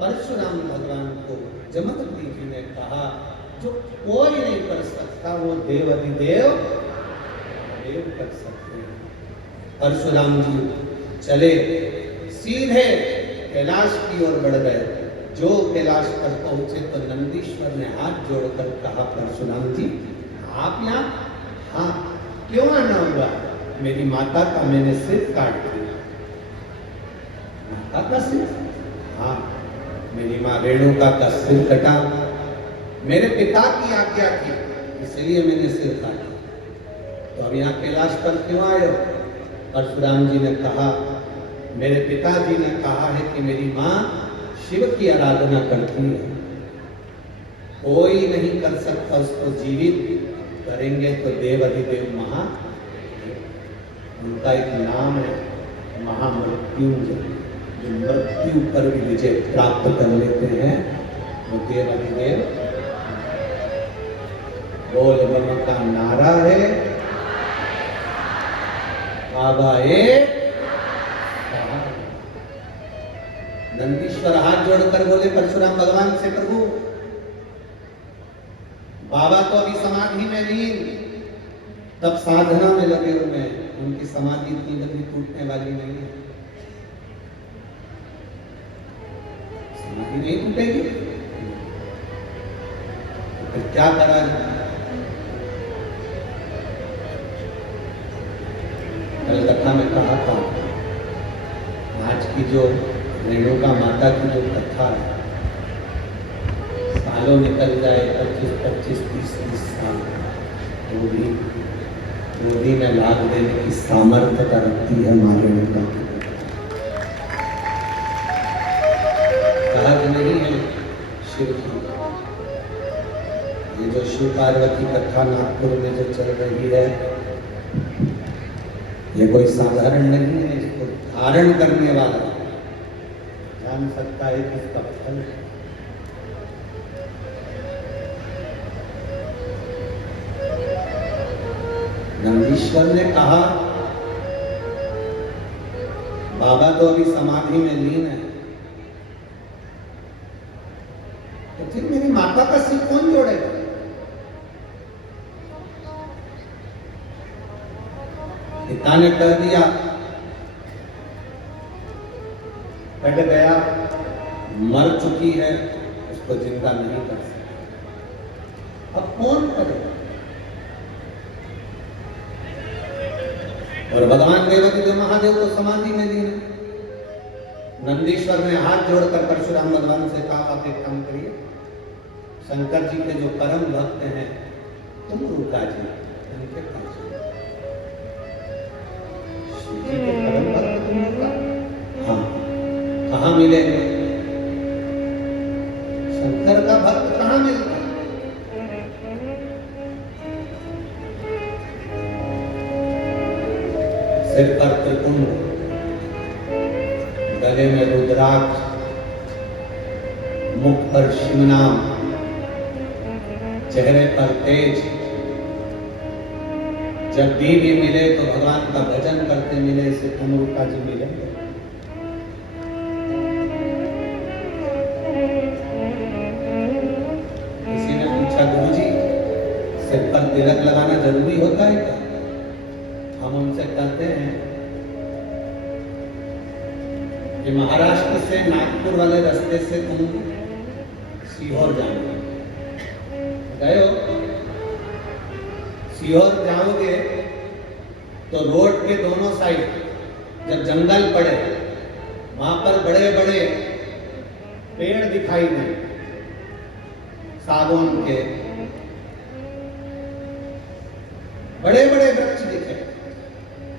परशुराम भगवान को जमदग्नि जी ने कहा जो कोई नहीं कर सकता वो देव अधिदेव देव कर सकते हैं। परशुराम जी चले सीधे कैलाश की ओर बढ़ गए। जो कैलाश पर पहुंचे तो नंदीश्वर ने हाथ जोड़कर कहा परशुराम जी आप यहाँ? हाँ, क्यों आना हुआ? मेरी माता का मैंने सिर काट दिया। माता का सिर? हाँ, मेरी माँ रेणुका का सिर कटा। मेरे पिता की आज्ञा थी इसलिए मैंने सिर काटा। तो अब यहाँ कैलाश पर क्यों आए हो? परशुराम जी ने कहा मेरे पिताजी ने कहा है कि मेरी माँ शिव की आराधना करती है, कोई नहीं कर सकता उसको जीवित, करेंगे तो देव अधिदेव महा, उनका एक नाम है महामृत्युंजय, जो मृत्यु पर भी विजय प्राप्त कर लेते हैं, वो देव अधिदेव। बोल बम का नारा है, बाबा एक। नंदीश्वर हाथ जोड़कर बोले परशुराम भगवान से, प्रभु बाबा तो अभी समाधि में लीन, तब साधना में लगे हुए हैं, उनकी समाधि इतनी जल्दी टूटने वाली नहीं है, समाधि नहीं टूटेगी, तो क्या करा जाए। कल कथा में कहा था, आज की जो रेणुका माता की जो कथा है, सालों निकल जाए 25-25, 30-30 साल, तो भी गोदी में लाभ देने की सामर्थ्यता रखती है माँ रेणुका। सहज नहीं है शिव की। ये जो शिव पार्वती कथा नागपुर में जो चल रही है, ये कोई साधारण नहीं है, इसको धारण करने वाला जान सकता है कि इसका फल है। नंदीश्वर ने कहा बाबा तो अभी समाधि में लीन है, तो फिर मेरी माता का सिर कौन जोड़ेगा? पिता ने कह दिया, कट गया, मर चुकी है, उसको जिंदा नहीं कर सकता, अब कौन करेगा? और भगवान देवकी महादेव को समाधि में दी। नंदीश्वर ने हाथ जोड़कर परशुराम भगवान से कहा, आप एक काम करिए, शंकर जी के जो परम भक्त हैं तुम रुका जी, उनके पास शिव जी के परम भक्त तुम रुका। हाँ, कहाँ मिलेंगे? शंकर का भक्त कहाँ मिलता? सिर पर त्रिपुंड, गले में रुद्राक्ष, मुख पर शिव नाम, चेहरे पर तेज। जब भी मिले तो भगवान का भजन करते मिले, से कुमरुका जी मिलेंगे। किसी ने पूछा, गुरुजी सिर पर तिलक लगाना जरूरी होता है क्या? हम उनसे कहते हैं कि महाराष्ट्र से नागपुर वाले रास्ते से तुम सीहोर जाओगे, गए हो? सीहोर जाओगे तो रोड के दोनों साइड जब जंगल पड़े, वहां पर बड़े बड़े पेड़ दिखाई दें, सागौन के बड़े बड़े वृक्ष दिखे।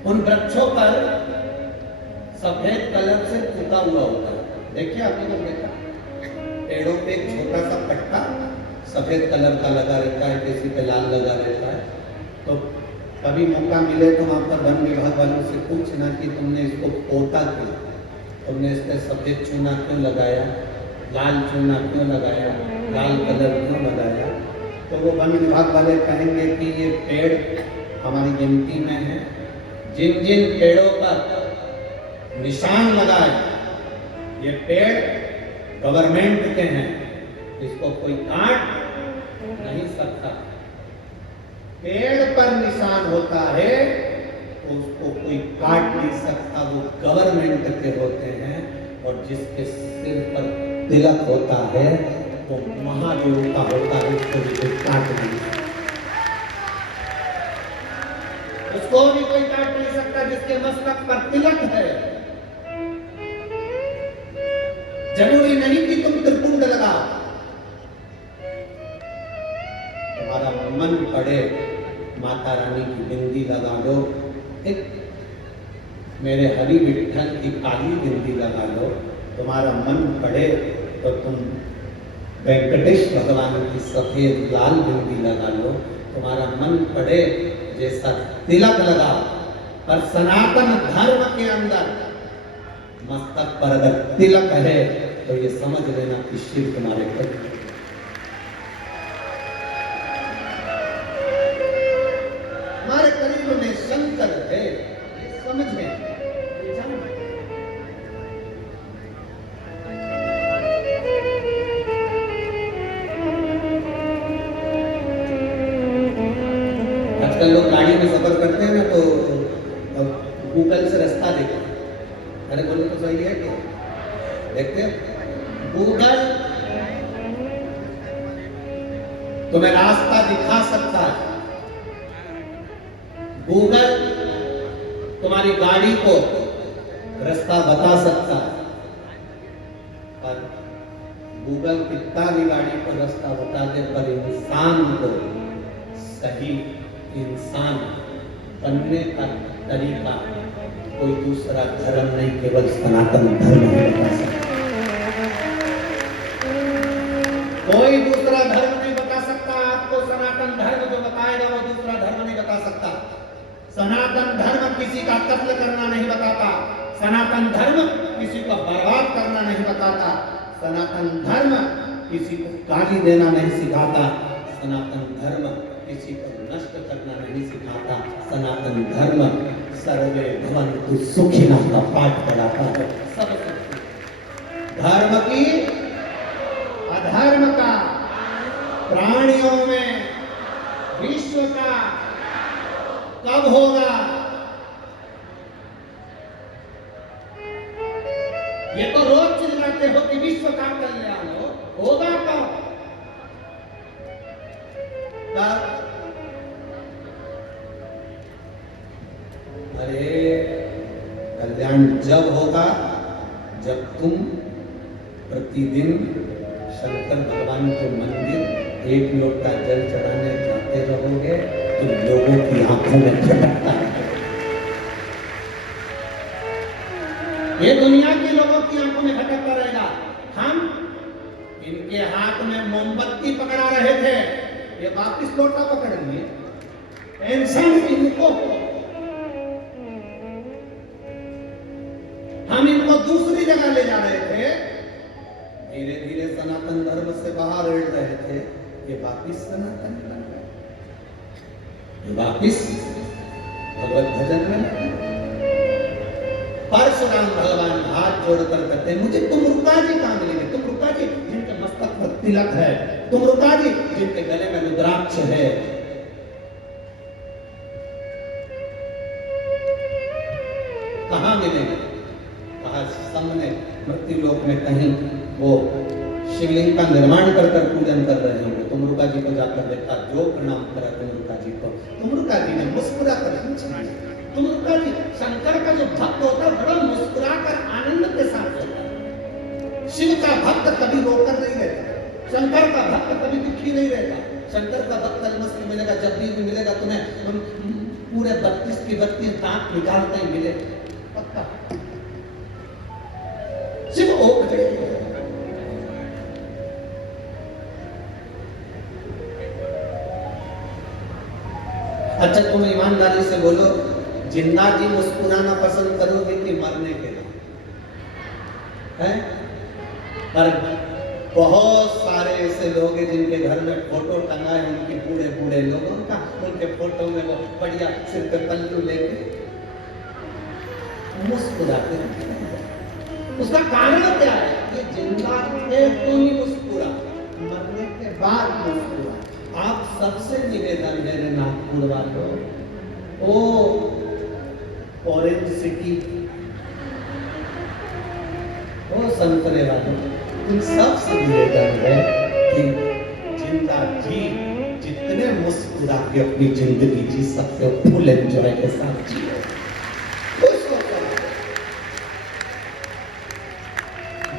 उन वृक्षों पर सफेद कलर से पुता हुआ होता है, देखिए आपने तो देखा, पेड़ों पे एक छोटा सा पट्टा सफेद कलर का लगा रहता है, किसी पे लाल लगा रहता है। तो कभी मौका मिले तो वहां पर वन विभाग वालों से पूछना कि तुमने इसको पोता क्यों, तुमने इस पे सफेद चूना क्यों लगाया, लाल चूना क्यों लगाया, लाल कलर क्यों लगाया? तो वो वन विभाग वाले कहेंगे कि ये पेड़ हमारी गिनती में है, जिन जिन पेड़ों पर निशान लगाए, ये पेड़ गवर्नमेंट के हैं, इसको कोई काट नहीं सकता। पेड़ पर निशान होता है तो उसको कोई काट नहीं सकता, वो गवर्नमेंट के होते हैं। और जिसके सिर पर तिलक होता है वो महादेव का होता है, उसको भी कोई काट नहीं सकता, उसको भी कोई काट नहीं सकता जिसके मस्तक पर तिलक है। जरूरी नहीं कि तुम त्रिपुंड लगाओ, तुम्हारा मन पड़े माता रानी की बिंदी लगा लो, एक मेरे हरि विठ्ठल की काली बिंदी लगा लो, तुम्हारा मन पड़े तो तुम वेंकटेश भगवान की सफेद लाल बिंदी लगा लो, तुम्हारा मन पड़े जैसा तिलक लगा, पर सनातन धर्म के अंदर मस्तक पर अगर तिलक है तो ये समझ लेना कि शिव तुम्हारे पर। हमारे करीब में शंकर है, ये समझे, ये जाने। आजकल लोग गाड़ी में सफर करते हैं ना तो गूगल से रास्ता देखते हैं। अरे बोले तो सही है क्या? देखते गूगल तुम्हें रास्ता दिखा सकता है, गूगल तुम्हारी गाड़ी को रास्ता बता सकता है, पर गूगल कितना भी गाड़ी को रास्ता बता दे, पर इंसान को सही इंसान बनने का तरीका कोई दूसरा धर्म नहीं, केवल सनातन धर्म ही बता सकता। कोई दूसरा धर्म नहीं बता सकता आपको, सनातन धर्म जो बताएगा वो दूसरा धर्म नहीं बता सकता। सनातन धर्म किसी का कत्ल करना नहीं बताता, सनातन धर्म किसी को बर्बाद करना नहीं बताता, सनातन धर्म किसी को गाली देना नहीं सिखाता, सनातन धर्म किसी को नष्ट करना नहीं सिखाता, सनातन धर्म सर्वे भवन्तु सुखिनः का पाठ पढ़ाता है। सब धर्म की अधर्म का, प्राणियों में विश्व का कब होगा, ये तो रोज चिल्लाते हो कि विश्व का कल्याण होगा कब? अरे कल्याण जब होगा जब तुम प्रतिदिन शंकर भगवान के मंदिर एक लोटा जल चढ़ाने जाते रहोगे तो लोगों की आंखों में झपकता है। ये दुनिया के लोगों की आंखों में भटकता रहेगा। हम इनके हाथ में मोमबत्ती पकड़ा रहे थे, ये वापिस लोटा पकड़ेंगे। टेंशन इनको, हम इनको दूसरी जगह ले जा रहे थे, धीरे धीरे सनातन धर्म से बाहर उड़ रहे थे, ये वापिस सनातन बन गए, ये वापिस भगवत भजन में लगे। परशुराम भगवान हाथ जोड़कर कहते हैं, मुझे तुमरुका जी कहां मिलेंगे? तुमरुका जी जिनके मस्तक पर तिलक है, तुमरुका जी जिनके गले में रुद्राक्ष है, कहां मिलेंगे? कहा सामने मृत्युलोक में कहीं वो शिवलिंग का निर्माण कर पूजन कर रहे होंगे। तुमरुका जी को जाकर देखा, जो प्रणाम करा तुमरुका जी को, तुमरुका जी ने मुस्कुरा कर पूछा। तुमरुका जी, शंकर का जो भक्त होता है बड़ा मुस्कुरा कर आनंद के साथ होता है। शिव का भक्त कभी रोकर नहीं रहता, शंकर का भक्त कभी दुखी नहीं रहता। शंकर का भक्त अलमस्त मिलेगा, जब भी मिलेगा तुम्हें पूरे 32 की 32 दांत निकालते ही मिले, पक्का। शिव ओके, अच्छा तुम ईमानदारी से बोलो, जिंदा जी मुस्कुराना पसंद करोगे कि मरने के बाद? हैं? पर बहुत सारे ऐसे लोग हैं जिनके घर में फोटो टंगा है उनकी बूढ़े बूढ़े लोगों का, उनके फोटो में वो बढ़िया सिर पे पल्लू लेके मुस्कुराते हैं। उसका कारण क्या है? ये जिंदा थे तो ही मुस्कुरा, मरने के बाद मुस्कुरा। आप सबसे निवेदन है नागपुर वालों, ओ ऑरेंज सिटी, ओ संतरे वालों, इन सबसे निवेदन है कि जिंदा जी जितने मुस्कुरा के अपनी जिंदगी जी सकते हो, फुल एंजॉय के साथ जियो।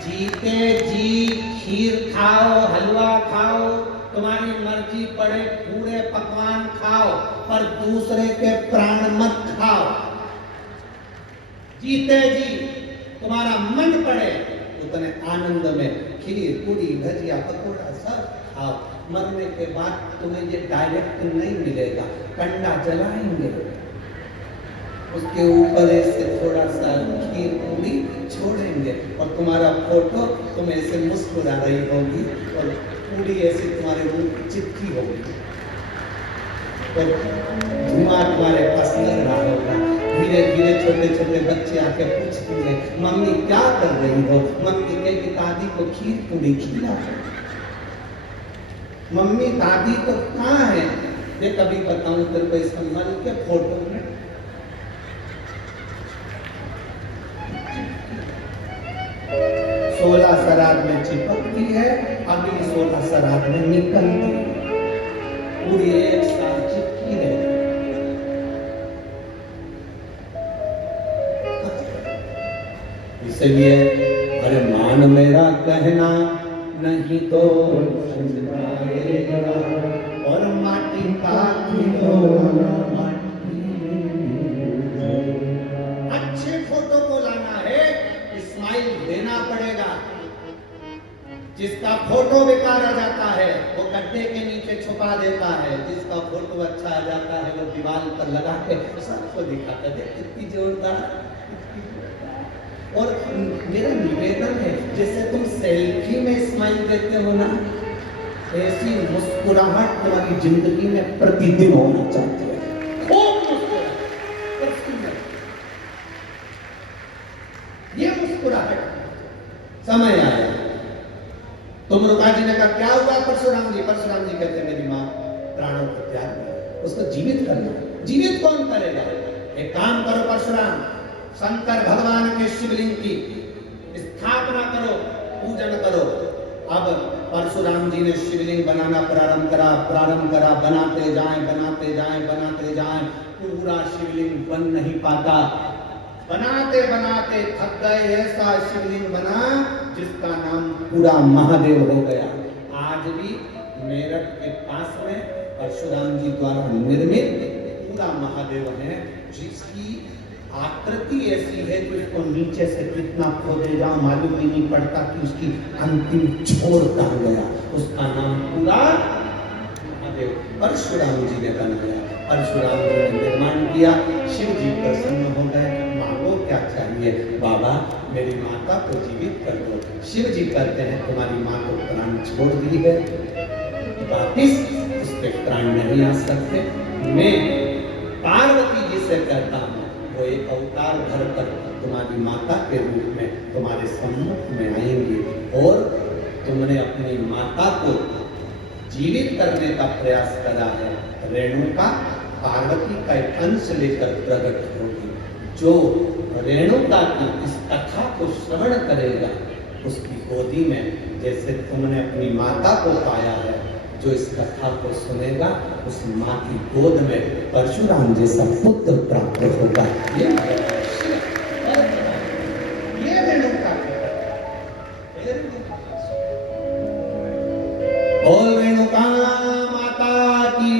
जीते जी खीर खाओ, हलवा खाओ, तुम्हारी मर्जी पड़े, पूरे पकवान खाओ, पर दूसरे के प्राण मत खाओ। जीते जी तुम्हारा मन पड़े उतने आनंद में खीर पूरी भजिया पकौड़ा सब खाओ। मरने के बाद तुम्हें ये डायरेक्ट नहीं मिलेगा, कंडा जलाएंगे, उसके ऊपर ऐसे थोड़ा सा खीर पूरी छोड़ेंगे और तुम्हारा फोटो तुम ऐसे मुस्कुरा रही होगी और पूरी ऐसी तुम्हारे मुंह की चिपकी होगी और धुआं तुम्हारे पास लग रहा होगा। धीरे धीरे छोटे छोटे बच्चे आके पूछेंगे मम्मी क्या कर रही हो? मम्मी कहेगी दादी को खीर पूरी खिला। मम्मी दादी तो कहाँ है? ये कभी बताऊं तेरे को इसका मल के फोटो में 16 श्राद्ध में चिपकती है, अभी 16 श्राद्ध में निकलती है, पूरी एक साल चिपकी रहती। इसलिए अरे मान मेरा कहना नहीं तो और माटी का खिलौना अच्छे फोटो को लाना है, स्माइल देना पड़ेगा। जिसका फोटो बेकार आ जाता है वो गड्ढे के नीचे छुपा देता है, जिसका फोटो अच्छा आ जाता है वो दीवार पर लगा के सबको दिखाता है कितनी जोरदार। और मेरा निवेदन है जैसे तुम सेल्फी में स्माइल देते हो ना, ऐसी मुस्कुराहट तुम्हारी जिंदगी में प्रतिदिन होना चाहिए। खूब मुस्कुराहट, ये मुस्कुराहट समय आया। तुमरुका जी ने कहा क्या हुआ परशुराम जी? परशुराम जी कहते मेरी माँ प्राणों को त्याग दिया, उसको जीवित करना। जीवित कौन करेगा? एक काम करो परशुराम, शंकर भगवान के शिवलिंग की स्थापना करो, पूजन करो। अब परशुराम जी ने शिवलिंग बनाना प्रारंभ करा, बनाते जाएं, पूरा शिवलिंग बन नहीं पाता। बनाते बनाते थक गए, ऐसा शिवलिंग बना जिसका नाम पूरा महादेव हो गया। आज भी मेरठ के पास में परशुराम जी द्वारा निर्मित पूरा महादेव है, जिसकी आकृति ऐसी है कि उसको नीचे से कितना खोदे जाओ मालूम ही नहीं पड़ता कि उसकी अंतिम छोर कहाँ गया। उसका नाम पूरा महादेव परशुराम जी ने बनाया। परशुराम जी ने निर्माण किया, शिव जी प्रसन्न हो गए। मांगो क्या चाहिए? बाबा मेरी माता को जीवित कर दो। शिव जी कहते हैं तुम्हारी माँ को प्राण छोड़ दी है, वापिस उसके प्राण नहीं आ सकते। मैं पार्वती जी से कहता हूँ वो एक अवतार धर कर तुम्हारी माता के रूप में तुम्हारे सम्मुख में आएंगे और तुमने अपनी माता को जीवित करने का प्रयास करा है। रेणुका पार्वती का एक अंश लेकर प्रकट होगी। जो रेणुका की इस कथा को श्रवण करेगा उसकी गोदी में जैसे तुमने अपनी माता को पाया है, जो इस कथा को सुनेगा उस माँ की गोद में परशुराम जैसा पुत्र प्राप्त होगा। ये रेणुका बोल रेणुका माता की।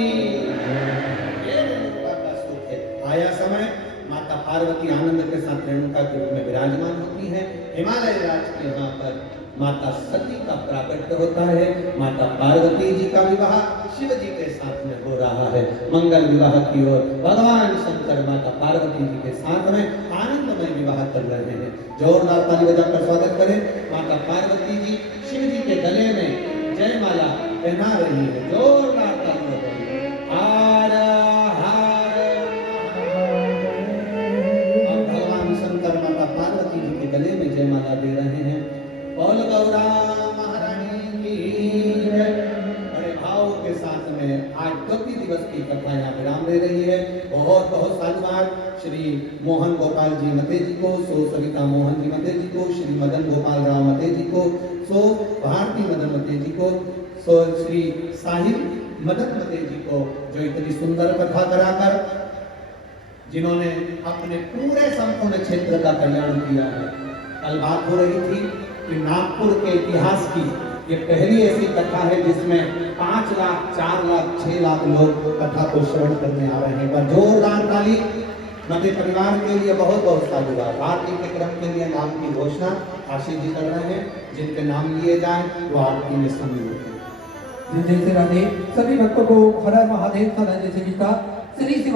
ये रेणुका का सुख है। आया समय माता पार्वती आनंद के साथ रेणुका के रूप में विराजमान होती है। हिमालय राज के यहाँ पर माता सती का प्राकट्य होता है। माता पार्वती जी का विवाह शिव जी के साथ में हो रहा है। मंगल विवाह की ओर भगवान शंकर माता पार्वती जी के साथ में आनंदमय विवाह कर रहे हैं। जोरदार ताली बजाकर स्वागत करें। माता पार्वती जी शिव जी के गले में जयमाला पहना रही है। जोरदार ताली बजाइए। हार हार अब भगवान शंकर माता पार्वती जी के गले में जयमाला दे रहे हैं। बोल गौरा महारानी की जय। बड़े भाव के साथ में आज द्रौपदी दिवस की कथा यहाँ विराम ले रही है। बहुत बहुत साधुवाद श्री मोहन गोपाल जी मते जी को, सो सविता मोहन जी मते जी को, श्री मदन गोपाल राव मते जी को, सो भारती मदन मते जी को, सो श्री साहिब मदन मते जी को, जो इतनी सुंदर कथा कराकर जिन्होंने अपने पूरे संपूर्ण क्षेत्र का कल्याण किया है। कल बात हो रही थी कि नागपुर के इतिहास की ये पहली ऐसी कथा है जिसमें 5 लाख, 4 लाख, 6 लाख लोग कथा को श्रवण करने आ रहे हैं। एक बार जोरदार ताली मध्य परिवार के लिए बहुत बहुत साधुवाद। आरती के क्रम के लिए नाम की घोषणा आशीष जी कर रहे हैं। जिनके नाम लिए जाए वो आरती में सम्मिलित हैं। जय जय श्री राधे। सभी भक्तों को हर हर महादेव का जय श्री गीता श्री शिवा